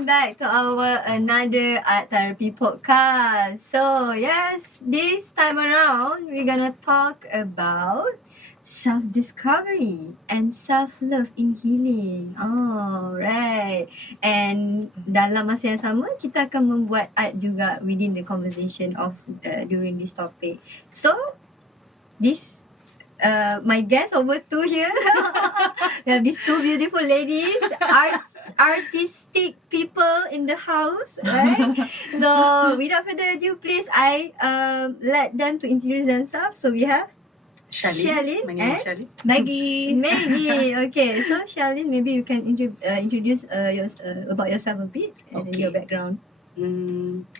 welcome back to our another art therapy podcast. So yes, this time around we're gonna talk about self-discovery and self-love in healing. Oh, right. And dalam masa yang sama, kita akan membuat art juga within the conversation of during this topic. So, this my guests over two here. We have these two beautiful ladies, artistic people in the house, right? So without further ado, please I let them to introduce themselves. So we have Charlene My name is Charlene. Maggie. Okay, so Charlene, maybe you can introduce about yourself a bit and your background.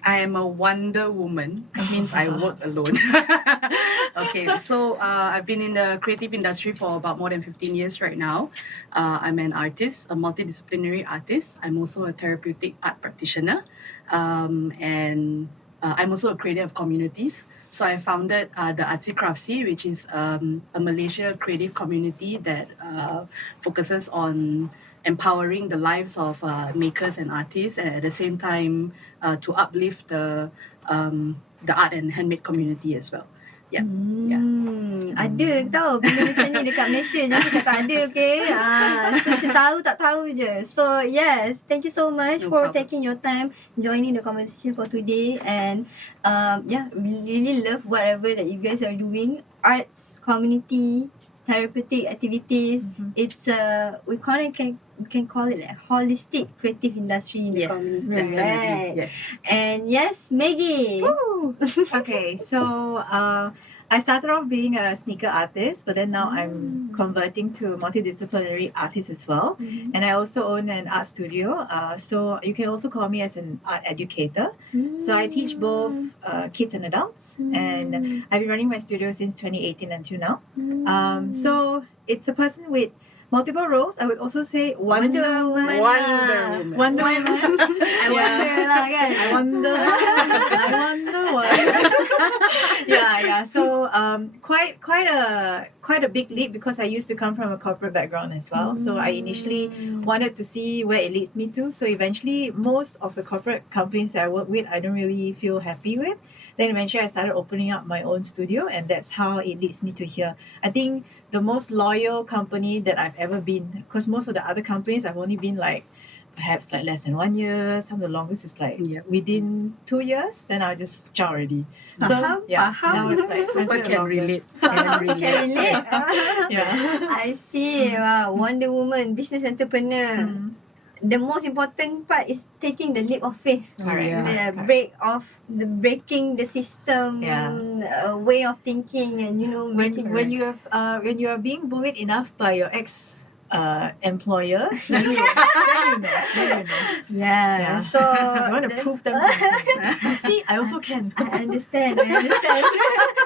I am a Wonder Woman. That means I work alone. Okay, so I've been in the creative industry for about more than 15 years right now. I'm an artist, a multidisciplinary artist. I'm also a therapeutic art practitioner. And I'm also a creator of communities. So I founded the Artsy Craftsy, which is a Malaysia creative community that focuses on empowering the lives of makers and artists, and at the same time to uplift the art and handmade community as well. Yeah. Ada tau benda macam ni dekat Malaysia, jangan cakap tak ada, okay? So macam tahu tak tahu je. So yes, thank you so much for taking your time joining the conversation for today. And we really love whatever that you guys are doing. Arts, community, therapeutic activities. It's we can call it like holistic creative industry in the community, definitely. right? Yes. And yes, Maggie. Woo! Okay, so I started off being a sneaker artist, but then now I'm converting to multidisciplinary artist as well. And I also own an art studio. So you can also call me as an art educator. So I teach both kids and adults. And I've been running my studio since 2018 until now. So it's a person with multiple roles. I would also say Wonder Woman. I wonder lah kan. I wonder why. Yeah. So quite a big leap because I used to come from a corporate background as well. So I initially wanted to see where it leads me to. So eventually, most of the corporate companies that I work with, I don't really feel happy with. Then eventually I started opening up my own studio, and that's how it leads me to here. I think the most loyal company that I've ever been, because most of the other companies I've only been like perhaps like less than 1 year. Some of the longest is like within 2 years. Then I'll just chow already. Faham. Now it's like Super can relate. Can relate. Yeah. I see. Wow, Wonder Woman, business entrepreneur. The most important part is taking the leap of faith. Correct. Breaking the system, way of thinking, and when you are being bullied enough by your employer, then you know. Yeah. So you want to prove them something. You see, I also can. I understand.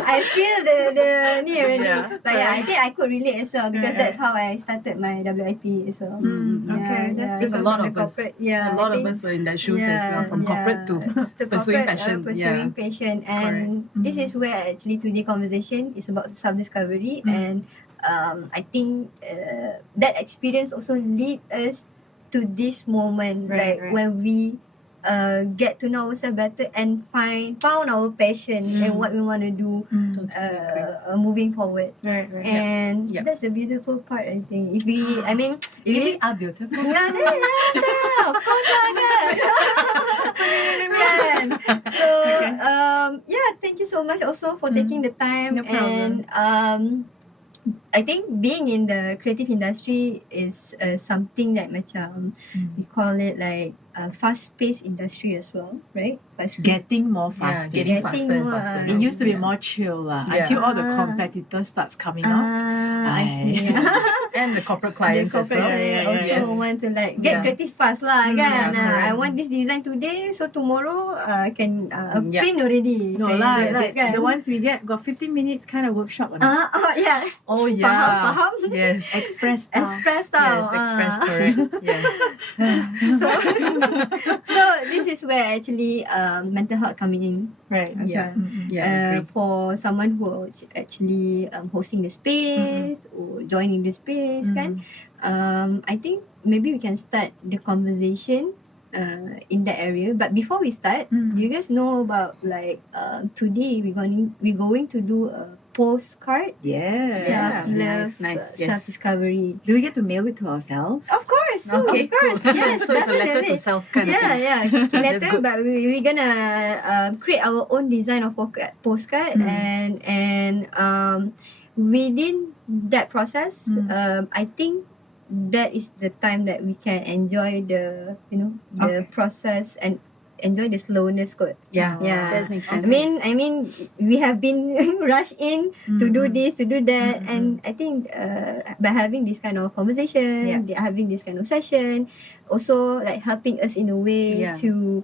I feel the need already. But I think I could relate as well because that's how I started my WIP as well. Okay, that's Because a lot of us. A lot of us were in that shoes as well, from corporate to pursuing passion. Pursuing passion, and this is where actually today's conversation is about self-discovery, and I think that experience also lead us to this moment, right. When we get to know ourselves better and found our passion and what we want to do moving forward. Right. And that's a beautiful part, I think. If we are beautiful. Of course kan. So thank you so much also for taking the time. No problem. And I think being in the creative industry is something that macam we call it like a fast-paced industry as well, right? Getting more fast. Getting faster and faster. It used to be more chill until all the competitors starts coming out. I see. And the corporate clients as well. Also want to like get creative fast lah kan. I want this design today, so tomorrow I can print already. No lah, the ones we get got 15 minutes kind of workshop. Yeah. Oh yeah. Faham? Yes. Express Yes, style. express, correct. Yeah. So this is where actually mental health coming in. Right. Yeah. For someone who actually hosting the space or joining the space kan. I think maybe we can start the conversation in that area. But before we start, do you guys know about like today we're going to do a postcard Yeah. self-love, nice, yes. self-discovery. Do we get to mail it to ourselves? Of course, Okay, of course, cool. yes, So it's a letter to definitely. self kind of Yeah, thing. yeah, That's letter, good. but we're gonna create our own design of postcard, and within that process, I think that is the time that we can enjoy the the Okay. process and enjoy the slowness kot. Yeah, Yeah. that makes sense. I mean, we have been rushed in to do this, to do that, and I think by having this kind of conversation, having this kind of session, also like helping us in a way Yeah. to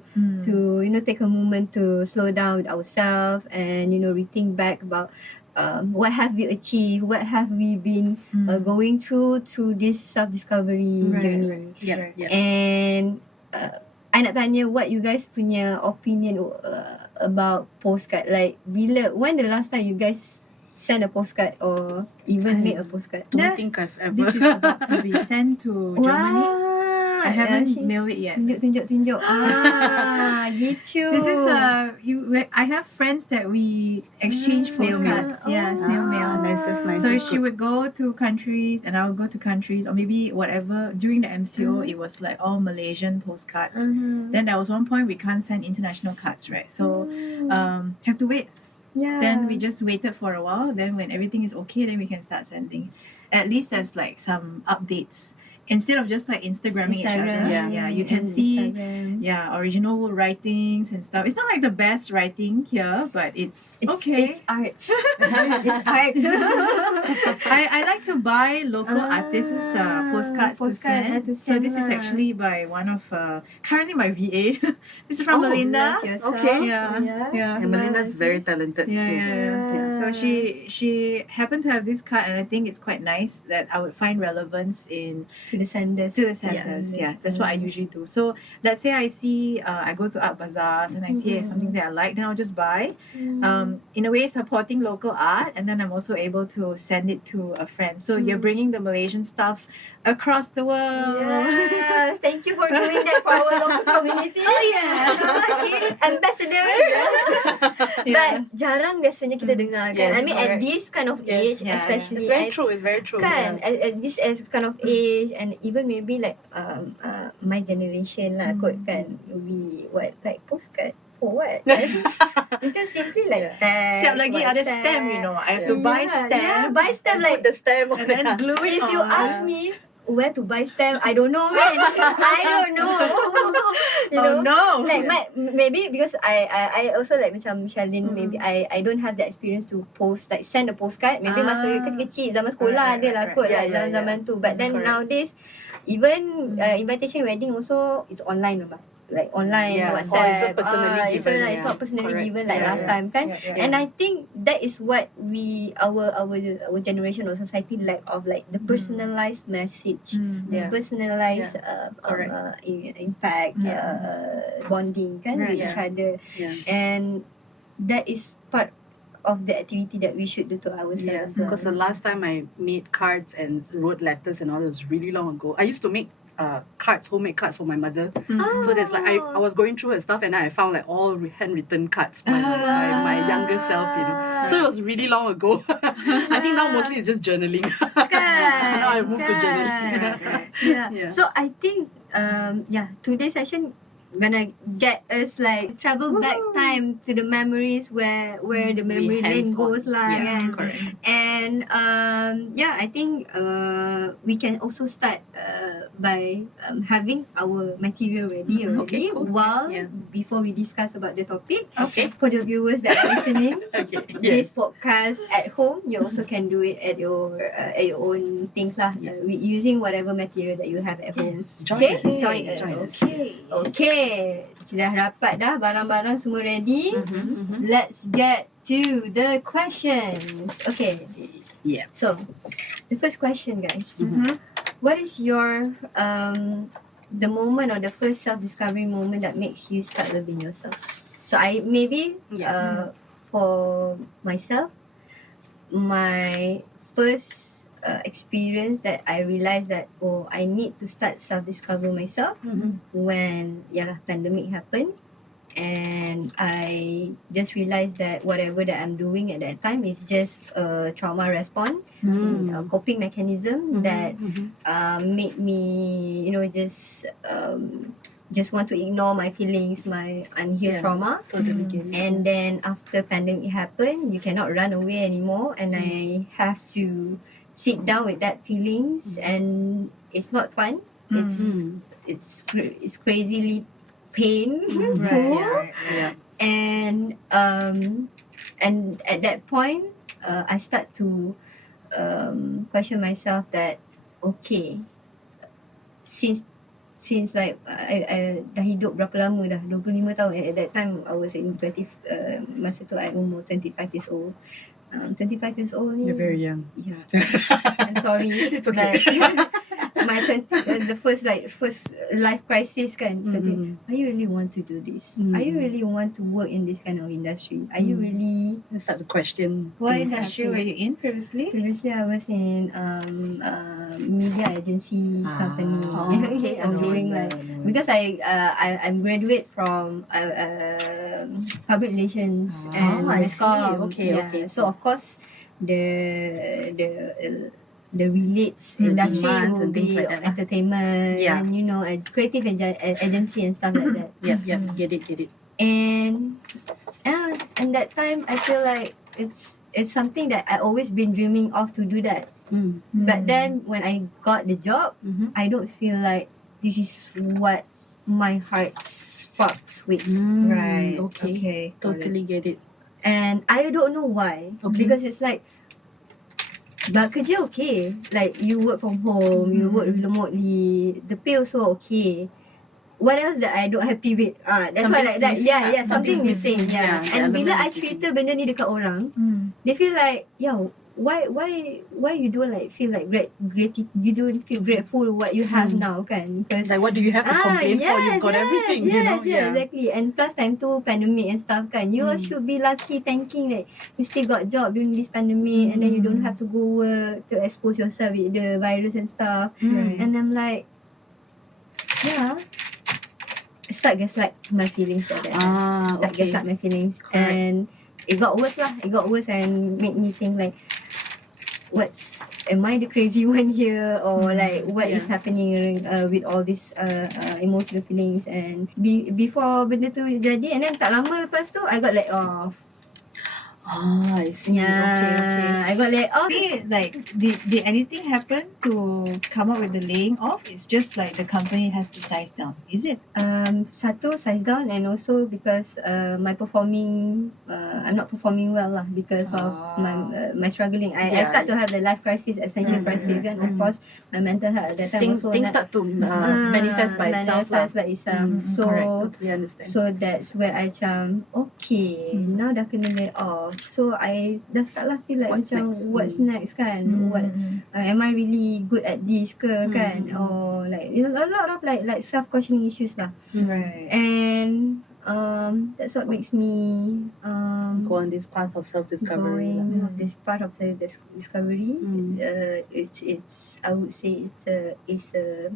take a moment to slow down with ourselves and rethink back about what have we achieved, what have we been going through this self-discovery journey. Yeah, yeah. And I nak tanya what you guys punya opinion about postcard. Like when the last time you guys send a postcard or even made a postcard? Don't think I've ever. This is about to be sent to Germany. Wah, I haven't she mailed it yet. tunjuk. Gitu. This is I have friends that we exchange Snail mail. postcards. Yeah, snail mail. Nice, that's nice. So that's she good. would go to countries and I would go to countries, or maybe whatever. During the MCO, it was like all Malaysian postcards. Then there was one point we can't send international cards, right? So have to wait. Yeah. Then we just waited for a while. Then when everything is okay, then we can start sending. At least there's like some updates instead of just like Instagramming each other. Yeah. You can see original writings and stuff. It's not like the best writing here, but it's okay. It's art. It's art. I like to buy local artists' postcards to send. So this is actually by one of currently my VA. This is from Melinda. Okay. Yeah. And Melinda's very talented. Yeah. So she happened to have this card, and I think it's quite nice that I would find relevance in To the senders. Yes, that's what I usually do. So let's say I see I go to art bazaars and I see something that I like, then I'll just buy. In a way, supporting local art, and then I'm also able to send it to a friend. So you're bringing the Malaysian stuff across the world. Yes, thank you for doing that for our local community. Oh yeah, ambassador. But jarang biasanya kita dengar kan. Yes, I mean at correct. this kind of age, especially. It's very true. It's very true. Kan, at this kind of age, and even maybe like my generation lah kot kan, we like postcard for what? Because simply like text. Siap lagi ada WhatsApp. stamp, I have to buy stamp. Yeah, buy stamp like Put the stamp and then glue it if you on. ask me where to buy stamp, I don't know, man. I don't know. Oh no. Like maybe because I also like macam Sheldon, maybe I don't have the experience to post, like send a postcard. Maybe masa kecil-kecil zaman sekolah ada lah kot, like zaman-zaman tu. But then nowadays, even invitation wedding also is online lah. Like online WhatsApp. It's personally given. It's not personally Correct. given like last time kan. And I think that is what our generation or society lack of, like the personalized message, the personalized impact, bonding kan with each other, and that is part of the activity that we should do to ourselves as well. Because the last time I made cards and wrote letters and all, it was really long ago. I used to make homemade cards for my mother. So there's like I was going through her stuff and I found like all handwritten cards by my younger self, So it was really long ago. I think now mostly it's just journaling. Now I moved to journaling. Yeah. So I think today's session gonna get us like travel back time to the memories where the memory lane goes lah kan. Correct. And I think we can also start by having our material ready already, cool. while before we discuss about the topic. Okay. For the viewers that are listening, Yes. this podcast at home, you also can do it at your own things lah, using whatever material that you have at home. Join us. Okay, dah rapat dah, barang-barang semua ready. Let's get to the questions. Okay. Yeah. So, the first question, guys. What is your the moment or the first self-discovery moment that makes you start loving yourself? So I maybe for myself, my first experience that I realized that I need to start self-discover myself when pandemic happened. And I just realized that whatever that I'm doing at that time is just a trauma response, a coping mechanism that made me, just want to ignore my feelings, my unhealed trauma. Totally get it. And then after pandemic happened, you cannot run away anymore, and I have to sit down with that feelings, and it's not fun. It's crazily painful. Right. Yeah. And at that point, I start to question myself that okay, since like I dah hidup berapa lama dah, 25 tahun. At that time I was in 20, masa tu I umur 25 years old. 25 years old ni, You're very young. yeah. I'm sorry. It's okay. But my 20, the first life crisis kan. Are you really want to do this? Are you really want to work in this kind of industry? Are you really? You start to question. What things. industry were you in previously? Previously I was in media agency company. Okay. I'm doing like, because I'm graduate from public relations and I mass comm. see. Okay, Yeah. okay. So of course the relates industry demands will and things be like that. entertainment, Yeah. and creative agency and stuff like that. Yeah. Get it. And that time I feel like it's something that I always been dreaming of to do that. But then when I got the job, I don't feel like this is what my heart sparks with. Right. Okay. Got it. Totally get it. And I don't know why. Okay. Because it's like, but kerja okay. Like you work from home, you work remotely, the pay also okay. What else that I don't happy with? That's why like that. Something's Yeah, missing, something something's missing. missing. Yeah. Yeah, the And bila element I is missing. cerita benda ni dekat orang, they feel like, why you don't like feel like you don't feel grateful what you have now kan? Because It's like, what do you have to complain for? You've got everything, you know? Yes, exactly. And plus time tu pandemic and stuff kan. You should be lucky, thanking that you still got job during this pandemic, and then you don't have to go work to expose yourself with the virus and stuff. And I'm like, start gaslight my feelings at that time. Start Okay. gaslight my feelings. Correct. And it got worse lah. It got worse and made me think like, am I the crazy one here, or like what is happening with all these emotional feelings. And before benda tu jadi, and then tak lama lepas tu I got let off. I see. Okay. I got let off. Like, did anything happen to come up with the laying off? It's just like the company has to size down, is it? Satu, size down, and also because I'm not performing well lah because of my struggling. I start to have the life crisis, existential crisis, and of course my mental health at that time Things also start to manifest by itself lah. manifest by itself. So Correct. Totally understand. so that's where I macam okay, now dah kena lay off. So I dah start lah feel like What's macam next? what's next kan? What am I really good at this ke kan? Or like a lot of like self-questioning issues lah. Right. And that's what makes me Go on this path of self-discovery. going of this part of self-discovery. It's I would say it's a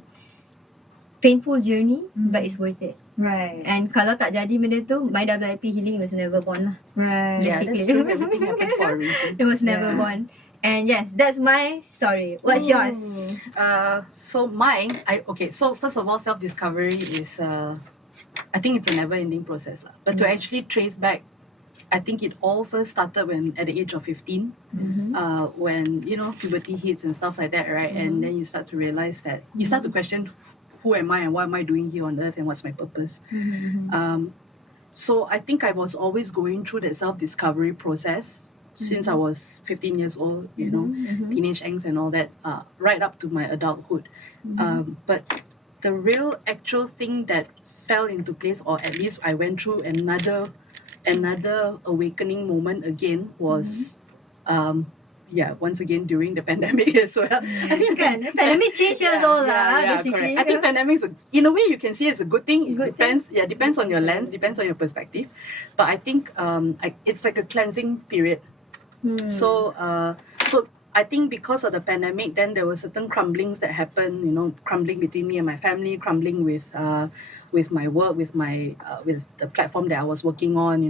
painful journey, but it's worth it. Right. And kalau tak jadi benda tu, my WIP healing was never born lah. Right. Yeah, that's Basically. true. Everything happened for a reason. It was never born. And yes, that's my story. What's yours? So mine, so first of all, self-discovery is, I think it's a never-ending process lah. But to actually trace back, I think it all first started at the age of 15, when, puberty hits and stuff like that, right? And then you start to realize that, you start to question, who am I and what am I doing here on earth and what's my purpose? So I think I was always going through that self-discovery process since I was 15 years old, teenage angst and all that, right up to my adulthood. But the real actual thing that fell into place, or at least I went through another awakening moment again, was once again during the pandemic as well. I think Pandemic changes all lah, basically. correct. I think pandemic is in a way you can see it's a good thing. It Good depends. Yeah, depends on your lens, depends on your perspective. But I think it's like a cleansing period. So I think because of the pandemic, then there were certain crumblings that happened. Crumbling between me and my family, crumbling with my work, with the platform that I was working on.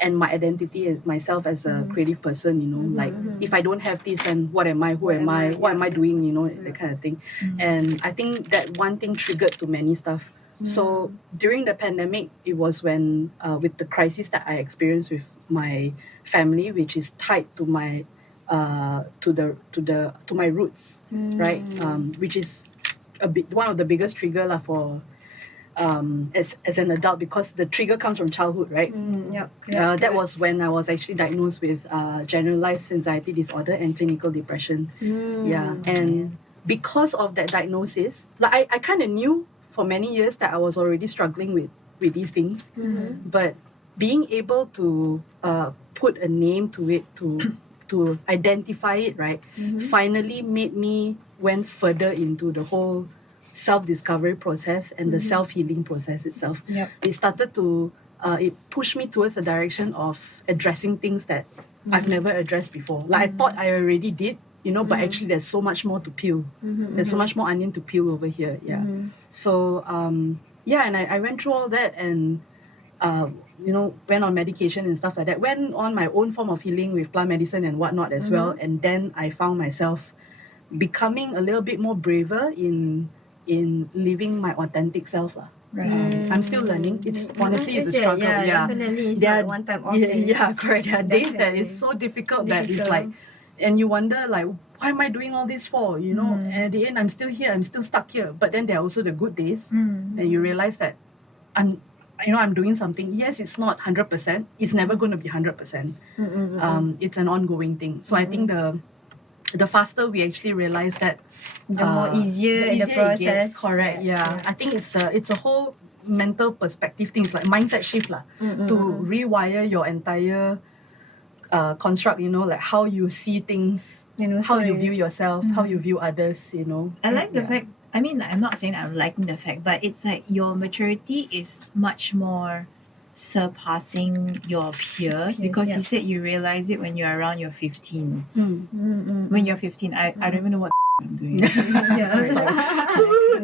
And my identity as myself as a creative person. Like if I don't have this, then what am I? Who am I? What am I doing? That kind of thing. And I think that one thing triggered to many stuff. So during the pandemic, it was when with the crisis that I experienced with my family, which is tied to my to my roots, right? Which is one of the biggest trigger for as an adult, because the trigger comes from childhood, right? That was when I was actually diagnosed with generalized anxiety disorder and clinical depression. And because of that diagnosis, like I kind of knew for many years that I was already struggling with these things, but being able to put a name to it, to identify it, right, finally made me went further into the whole self-discovery process and the self-healing process itself. It started to it pushed me towards a direction of addressing things that I've never addressed before. Like I thought I already did, but actually there's so much more to peel. There's so much more onion to peel over here. So and I went through all that, and went on medication and stuff like that. Went on my own form of healing with plant medicine and whatnot as well. And then I found myself becoming a little bit more braver in living my authentic self. I'm still learning. It's honestly it's a struggle. Definitely. It's not one time off thing. Correct. There are days that it's so difficult that it's like, and you wonder like, why am I doing all this for? And at the end I'm still here, I'm still stuck here. But then there are also the good days, and you realize that I'm doing something. Yes, it's not 100%. It's never going to be 100%. It's an ongoing thing. So I think the faster we actually realize that, the more easier the process. It gets. Correct. Yeah. I think it's a whole mental perspective thing. It's like mindset shift to rewire your entire construct. Like how you see things, how you view yourself, how you view others. I like the fact. I mean, I'm not saying I'm liking the fact, but it's like your maturity is much more surpassing your peers, because you said you realize it when you're around your 15. When you're 15, I don't even know what I'm doing. Sorry.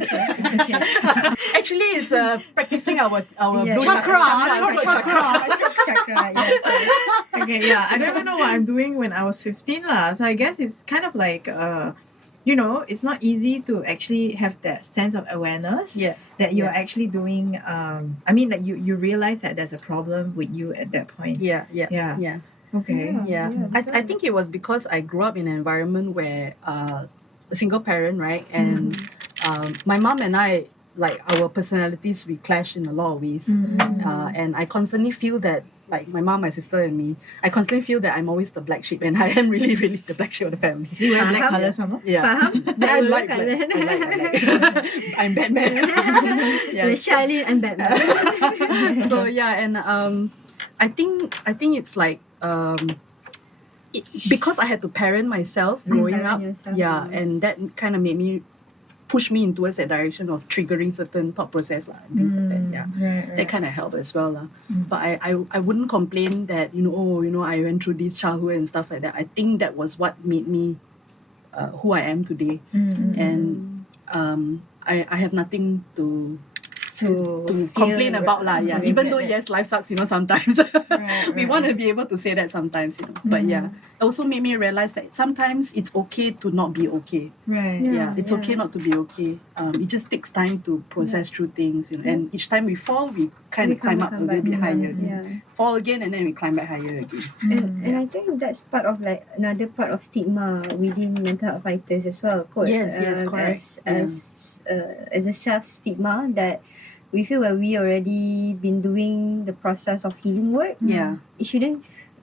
Okay. Actually, it's practicing our blue chakra. Yes. Okay, yeah. I don't even know what I'm doing when I was 15 lah. So I guess it's kind of like it's not easy to actually have that sense of awareness that you're actually doing. I mean, like you realize that there's a problem with you at that point. Yeah. Okay. I think it was because I grew up in an environment where a single parent, right? And my mom and I, like our personalities, we clash in a lot of ways. And I constantly feel that, like my mom, my sister and me, I constantly feel that I'm always the black sheep, and I am really, really the black sheep of the family. So you wear black colour somehow? Yeah. I like black. I like. I'm Batman. Charlene and Batman. So and I think it's like because I had to parent myself growing up, and that kind of made me push me towards that direction of triggering certain thought process and things like that. Right. That kind of helped as well But I wouldn't complain that I went through this childhood and stuff like that. I think that was what made me who I am today. And I have nothing to complain about even though yes, life sucks sometimes. We want to be able to say that sometimes but it also made me realize that sometimes it's okay to not be okay. It's okay not to be okay. It just takes time to process through things and each time we fall, we kind of climb up a little bit higher again. Fall again, and then we climb back higher again. And I think that's part of like another part of stigma within mental health fighters as well. Yes, correct. As a self-stigma that we feel when we already been doing the process of healing work,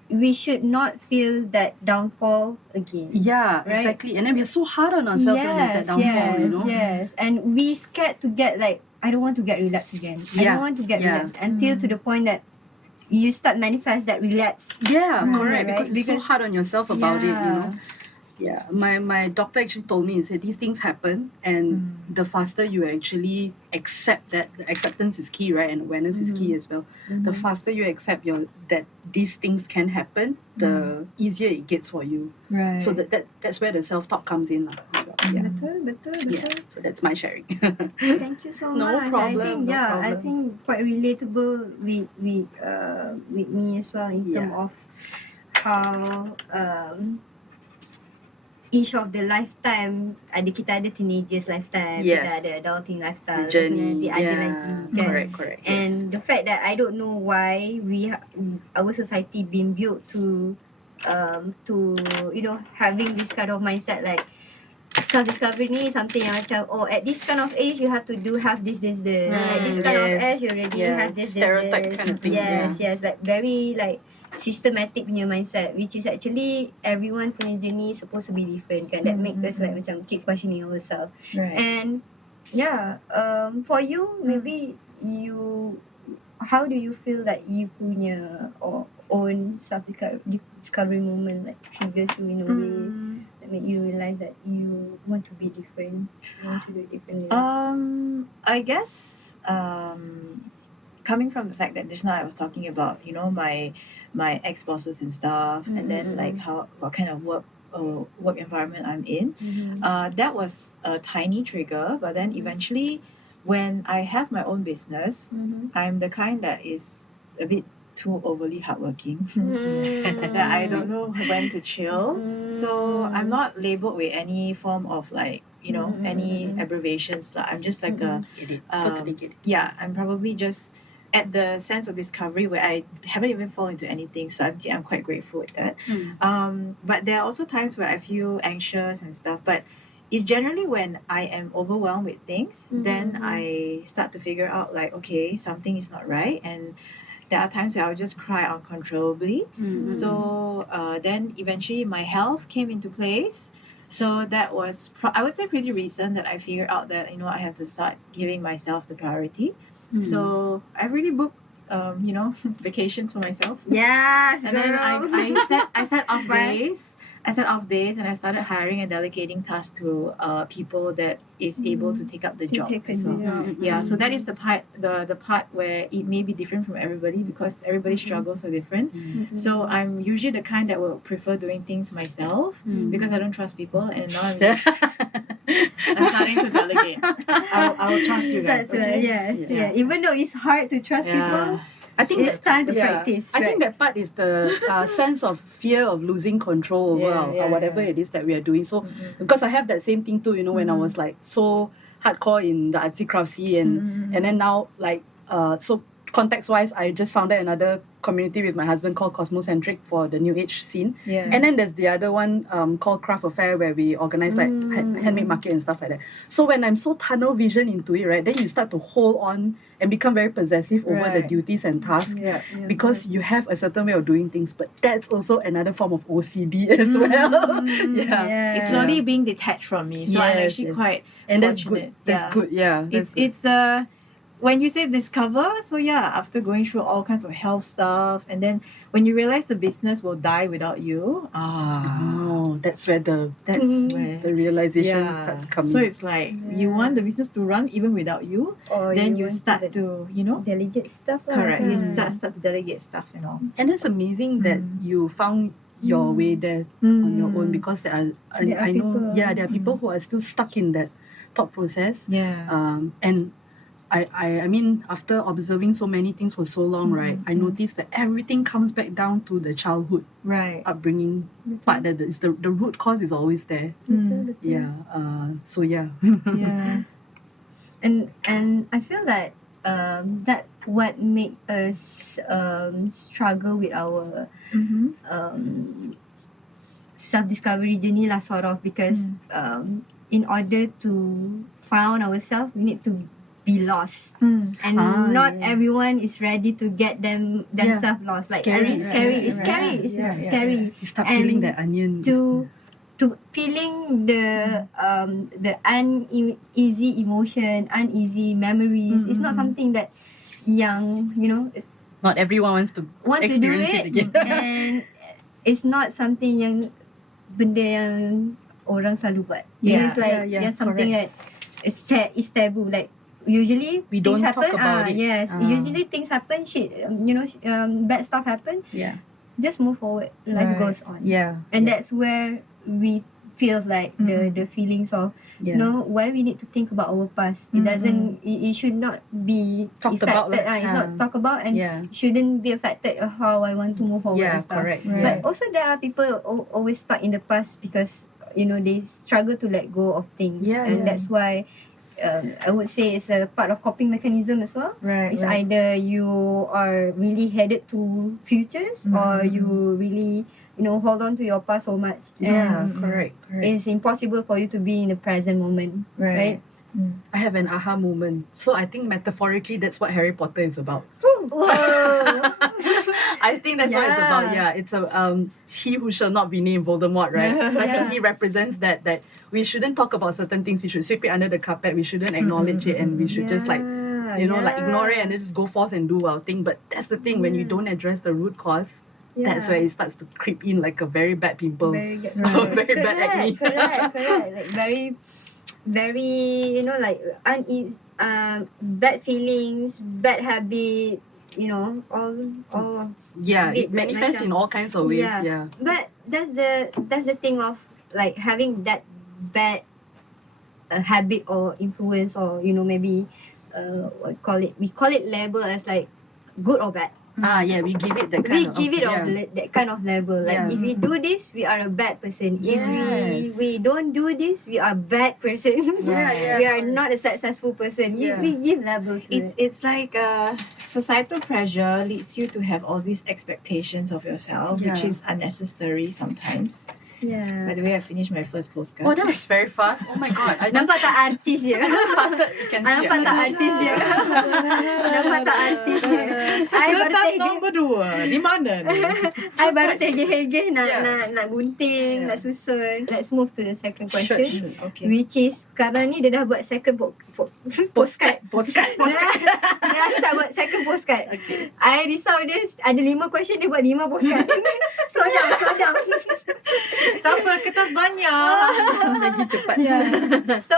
we should not feel that downfall again. Right? Exactly. And then we're so hard on ourselves when there's that downfall, Yes. And we scared to get like, I don't want to get relapse again. I don't want to get relapse until to the point that you start manifest that relapse. Correct. Right? Because you're so hard on yourself about it, Yeah, my doctor actually told me, he said these things happen, and the faster you actually accept that, the acceptance is key, right, and awareness is key as well. The faster you accept that these things can happen, the easier it gets for you. Right. So that's where the self-talk comes in lah as well. Yeah. Betul. Yeah, so that's my sharing. Thank you so No much. problem, I think no I problem. think quite relatable with me as well in terms Yeah. of how each of the lifetime kita ada teenagers lifetime, Yes. kita ada adulting lifestyle, The journey, dia ada yeah, lagi kan. correct. And the fact that I don't know why our society been built to having this kind of mindset like self-discovery ni something yang macam at this kind of age you have to have this at this kind of age you already have this stereotype kind of thing. yes like very like systematic punya mindset, which is actually everyone punya journey supposed to be different kan, that make us like macam keep questioning ourselves. Right. And for you maybe how do you feel that you punya own self-discovery moment like triggers you in a way that make you realize that you want to be different, you want to do it differently? I guess coming from the fact that just now I was talking about my ex-bosses and stuff, and then like what kind of work environment I'm in, that was a tiny trigger. But then eventually when I have my own business, I'm the kind that is a bit too overly hardworking. That I don't know when to chill. So I'm not labeled with any form of like any abbreviations. I'm just like Get it. Totally get it. yeah, I'm probably just at the sense of discovery where I haven't even fallen into anything, so I'm quite grateful with that. But there are also times where I feel anxious and stuff, but it's generally when I am overwhelmed with things, then I start to figure out like, okay, something is not right, and there are times where I'll just cry uncontrollably. So then eventually my health came into place. So that was I would say pretty recent that I figured out that I have to start giving myself the priority. So I really booked vacations for myself. Yes, And then girl. I set off Right. days. I set off days and I started hiring and delegating tasks to people that is able to take up the job as well. Yeah, so that is the part where it may be different from everybody because everybody's struggles are different. So I'm usually the kind that will prefer doing things myself because I don't trust people, and now I'm starting to delegate. I will trust you guys. Okay? Yes, yeah. Even though it's hard to trust people, I think it's time to practice. I think that part is the sense of fear of losing control over or whatever it is that we are doing. So because I have that same thing too, when I was like so hardcore in the artsy craftsy and then now like so context wise I just founded another community with my husband called Cosmocentric for the new age scene. Yeah. And then there's the other one called Craft Affair where we organize like handmade market and stuff like that. So when I'm so tunnel vision into it, right, then you start to hold on and become very possessive over the Right. duties and tasks Yeah. because you have a certain way of doing things, but that's also another form of OCD as well. It's slowly being detached from me, so I'm Yes, actually yes. quite And that's fortunate. good. That's good. Yeah. It's when you say discover, so yeah, after going through all kinds of health stuff, and then when you realize the business will die without you, Oh, that's where the realization starts coming. So it's like you want the business to run even without you, Or then you want start to delegate stuff. correct. You start to delegate stuff, and it's amazing that you found your way there on your own because there are I know people. there are people who are still stuck in that thought process. Yeah. And I mean, after observing so many things for so long, right, I noticed that everything comes back down to the childhood Right. upbringing part. That is the root cause is always there. Yeah. So yeah. Yeah. And I feel that that what make us struggle with our self-discovery journey lah, sort of, because in order to find ourselves we need to be lost, and not everyone is ready to get themselves lost. Like Scary, it's scary, right, it's right, scary, right. it's Yeah, scary. yeah, You start And peeling that onion. to peeling the uneasy emotion, uneasy memories. It's not something that young, Not everyone wants to want to do experience it, it again. and it's not something yang benda yang orang selalu buat. Yeah, It's like something correct. that it's taboo. Like usually We things don't happen. talk about it. Yes, Ah. usually things happen. Bad stuff happen. Yeah. Just move forward. Life Right. goes on. Yeah. And that's where we feels like the feelings of why we need to think about our past. It doesn't. It should not be Talked affected. about lah. It's not talked about and Yeah. shouldn't be affected of how I want to move forward Yeah, and stuff. correct. Right. But also there are people always stuck in the past because they struggle to let go of things. Yeah, And yeah. that's why I would say it's a part of coping mechanism as well. Right. It's right. either you are really headed to futures or you really hold on to your past so much. Yeah, And correct. it's impossible for you to be in the present moment, right? I have an aha moment. So I think metaphorically that's what Harry Potter is about. Whoa. I think that's what it's about. Yeah. Yeah, it's a he who shall not be named Voldemort, right? I think Yeah. he represents that we shouldn't talk about certain things. We should sweep it under the carpet. We shouldn't acknowledge it, and we should just like like ignore it and just go forth and do our thing. But that's the thing, when you don't address the root cause, that's where it starts to creep in like a very bad pimple. Very good. Very bad acne. Correct. Like very like bad feelings, bad habit, all Yeah, It it manifests in all kinds of ways. Yeah. But that's the thing of like having that bad habit or influence, or maybe we call it label as like good or bad. Yeah, we give it that kind of That kind of label. Like Yeah. if we do this, we are a bad person. Yes. If we don't do this, we are a bad person. Yeah. We are not a successful person. Yeah. We give label to it. It's like societal pressure leads you to have all these expectations of yourself, which Yeah. is unnecessary sometimes. By Yeah. the way, I finished my first Oh, postcard. that was very fast. Oh my god. I just Nampak tak artis dia? started. You can see Nampak tak artis dia? Nampak tak artis dia? I baru Kertas tegi. nombor 2 di mana ni? I baru tergeh-geh nak Yeah. nak gunting, Yeah. nak susun. Let's move to the second question. Okay. Which is sekarang ni dia dah buat second postcard. Postcard. Dia start buat second postcard. Okay. I risau dia ada 5 question, dia buat 5 postcard. slow down. Tak apa, kertas banyak. Lagi cepat. So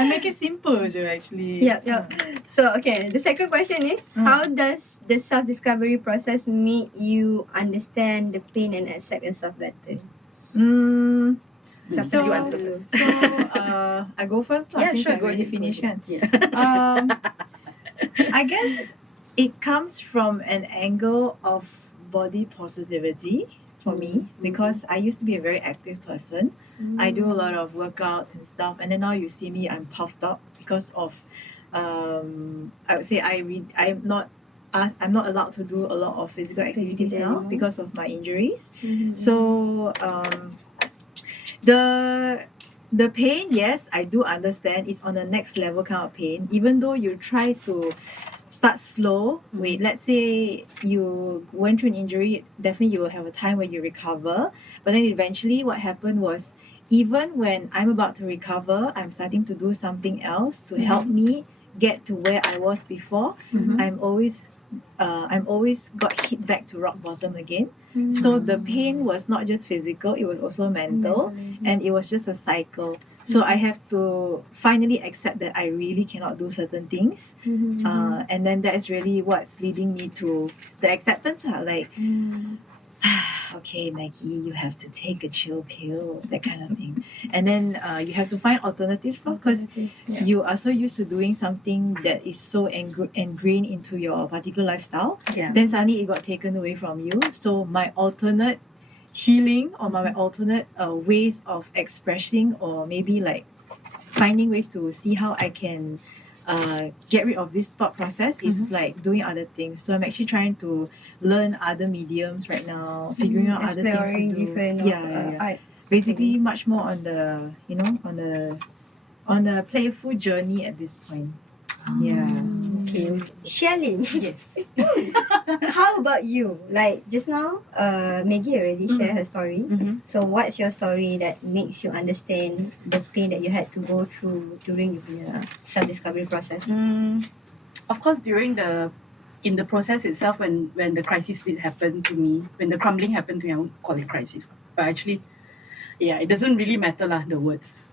I make it simple je actually. Yep. So okay, the second question is how does the self-discovery process make you understand the pain and accept yourself better? So, You answer first. I go first lah, since I already finished kan. Yeah. I guess it comes from an angle of body positivity for me, because I used to be a very active person. I do a lot of workouts and stuff, and then now you see me, I'm puffed up because of I would say I'm not allowed to do a lot of physical activities now anymore. because of my injuries. So the pain, yes, I do understand. It's on the next level kind of pain. Even though you try to start slow, wait, let's say you went through an injury, definitely you will have a time where you recover. But then eventually what happened was, even when I'm about to recover, I'm starting to do something else to help me get to where I was before. I'm always got hit back to rock bottom again. So the pain was not just physical, it was also mental, and it was just a cycle. So I have to finally accept that I really cannot do certain things. And then that is really what's leading me to the acceptance. Like, okay, Maggie, you have to take a chill pill, that kind of thing. And then you have to find alternatives, because you are so used to doing something that is so ingrained into your particular lifestyle. Yeah. Then suddenly it got taken away from you. So my alternate healing, or my alternate ways of expressing, or maybe like finding ways to see how I can get rid of this thought process is like doing other things. So I'm actually trying to learn other mediums right now, figuring out other things to Exploring do. different art. Basically much more on the on a playful journey at this point. Yeah. Okay. Shelly, Yes. how about you? Like just now, Maggie already shared her story. So what's your story that makes you understand the pain that you had to go through during your self-discovery process? Of course, in the process itself, when the crisis did happen to me, when the crumbling happened to me, I won't call it crisis. But actually, Yeah, it doesn't really matter lah, the words.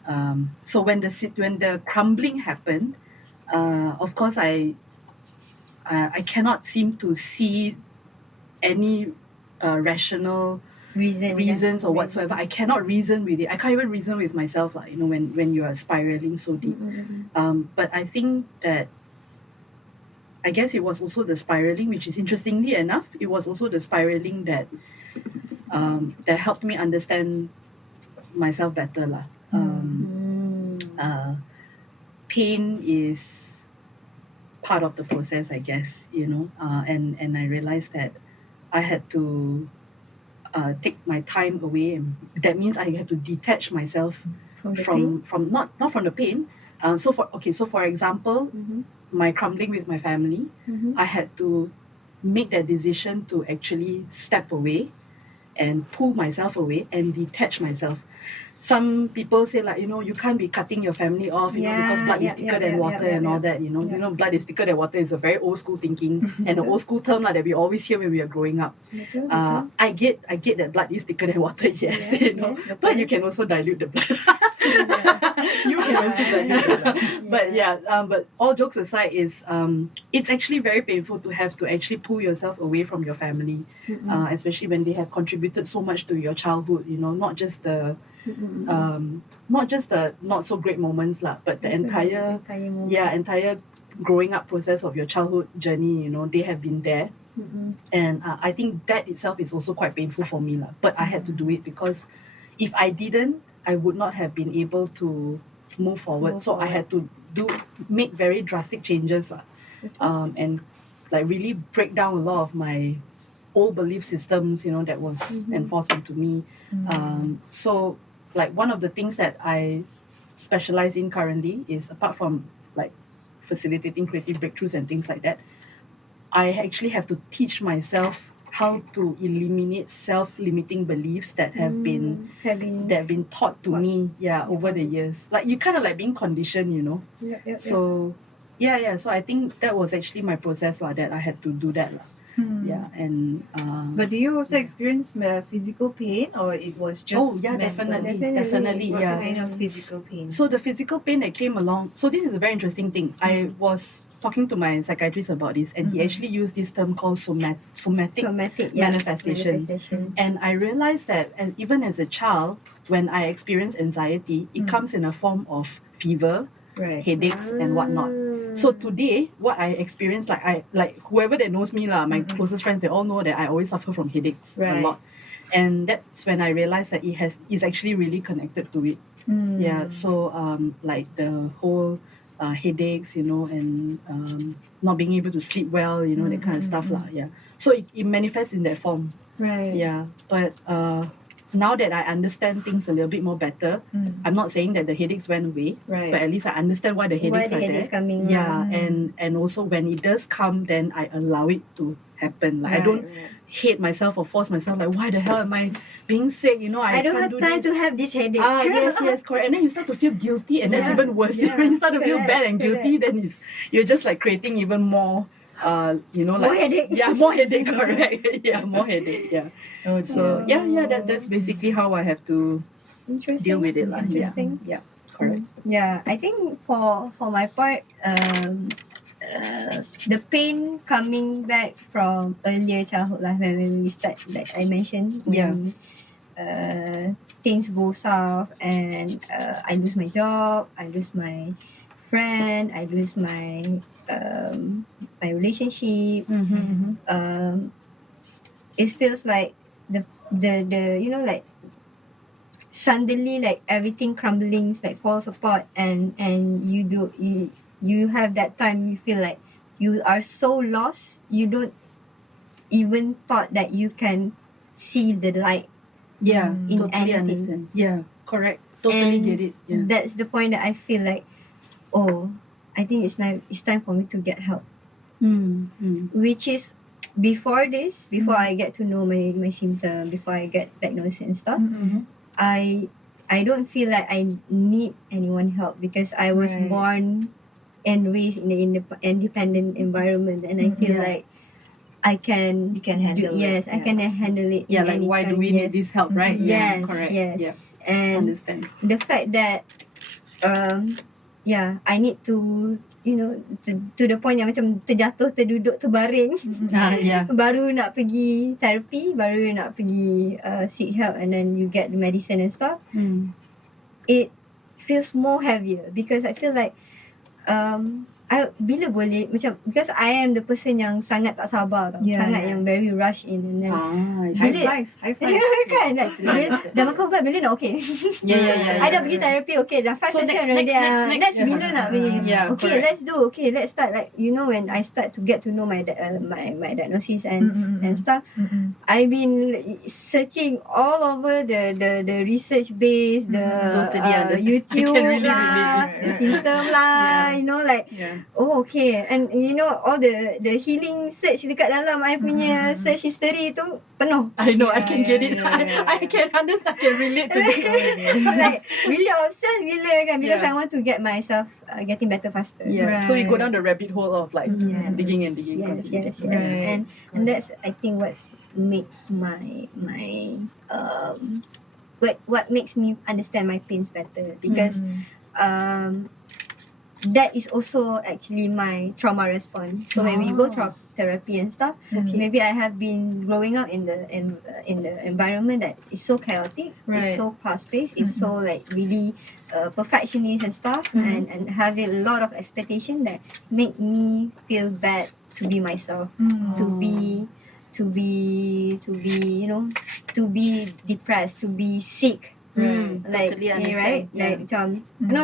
So when the crumbling happened, of course I cannot seem to see any rational reasons or whatsoever. I cannot reason with it. I can't even reason with myself, like, when you are spiraling so deep. But I think that, I guess it was also the spiraling, which is, interestingly enough, it was also the spiraling that that helped me understand myself better lah. Pain is part of the process, I guess, and I realized that I had to take my time away, and that means I had to detach myself from not from the pain. So for example, my crumbling with my family, I had to make that decision to actually step away and pull myself away and detach myself. Some people say, like, you can't be cutting your family off, because blood is thicker than water and all that, blood is thicker than water is a very old school thinking and an old school term that we always hear when we are growing up. I get that blood is thicker than water, yes, but you can also dilute the blood. You can also dilute the blood. But all jokes aside, is it's actually very painful to have to actually pull yourself away from your family, especially when they have contributed so much to your childhood, not just the not so great moments lah, but the entire growing up process of your childhood journey, they have been there. And I think that itself is also quite painful for me lah. But I had to do it, because if I didn't, I would not have been able to move forward. So I had to make very drastic changes lah, and like really break down a lot of my old belief systems, that was enforced into me. So like one of the things that I specialize in currently is, apart from like facilitating creative breakthroughs and things like that, I actually have to teach myself how to eliminate self-limiting beliefs that have been taught to me over the years. Like, you kind of like being conditioned, So so I think that was actually my process lah, that I had to do that lah. And but do you also experience physical pain, or it was just mental? Definitely. What kind of physical pain? So the physical pain that came along, so this is a very interesting thing. I was talking to my psychiatrist about this, and he actually used this term called somatic manifestation. And I realized that even as a child, when I experience anxiety, it comes in a form of fever, headaches and whatnot. So today, what I experience, like whoever that knows me lah, my closest friends, they all know that I always suffer from headaches a lot. And that's when I realized that it's actually really connected to it. So like the whole headaches, and not being able to sleep well, that kind of stuff lah. So it manifests in that form. But now that I understand things a little bit more better, I'm not saying that the headaches went away, but at least I understand why the headaches are there. Coming. And also when it does come, then I allow it to happen. Like, I don't hate myself or force myself, like, why the hell am I being sick? I don't have time to have this headache. Yes, correct. And then you start to feel guilty, and that's even worse. When you start to feel bad and guilty, then you're just like creating even more more headache. More headache, correct. More headache. So that's basically how I have to deal with it. Interesting. Correct. I think for my part, the pain coming back from earlier childhood, like when we start, like I mentioned, when things go south and I lose my job, I lose my friend, I lose my my relationship. It feels like the like suddenly, like everything crumbling, like falls apart, and you have that time, you feel like you are so lost, you don't even thought that you can see the light in totally anything. understand. Correct, totally And get it. that's the point that I feel like, I think it's time for me to get help. Which is before I get to know my symptom, before I get diagnosed and stuff, I don't feel like I need anyone help, because I was born and raised in the independent environment, and I feel like I can You can handle it. yes, I can handle it. Yeah, in like any why do time, we yes. need this help, right? Yeah, Yes, correct. yes. Yeah, And understand. the fact that I need to to the point yang macam terjatuh, terduduk, terbaring Yeah. baru nak pergi therapy, baru nak pergi seek help, and then you get the medicine and stuff. It feels more heavier because I feel like bila boleh macam, because I am the person yang sangat tak sabar tau, Yeah, sangat yeah. yang very rush in, and then I High see. five, high five. kan like, Totally bila, understand. dah makan ubat bila nak okay. Yeah. I dah pergi therapy, okay, dah 5 So session next, already. next. Bila nak pergi? Yeah, Okay, correct. let's do. Okay, let's start. Like, when I start to get to know my diagnosis and stuff, I've been searching all over the research base, the Totally understand. I YouTube can really lah, relate. the symptom lah, Yeah. like, Yeah. oh okay, and all the healing search dekat dalam I punya search history tu penuh. I know, I Yeah, can get it. yeah. I can understand, I can relate to this. Like really obsessed gila kan, because Yeah. I want to get myself getting better faster. Yeah. So we go down the rabbit hole of like Yes, digging and digging. Yes. continuously. Right. And that's, I think, what's make my what makes me understand my pains better, because that is also actually my trauma response. So when we go therapy and stuff, maybe I have been growing up in the environment that is so chaotic, Right. it's so fast paced, it's so like really perfectionist and stuff, and having a lot of expectation that make me feel bad to be myself, to be depressed, to be sick. Like, Totally right? understand. Yeah. Like macam,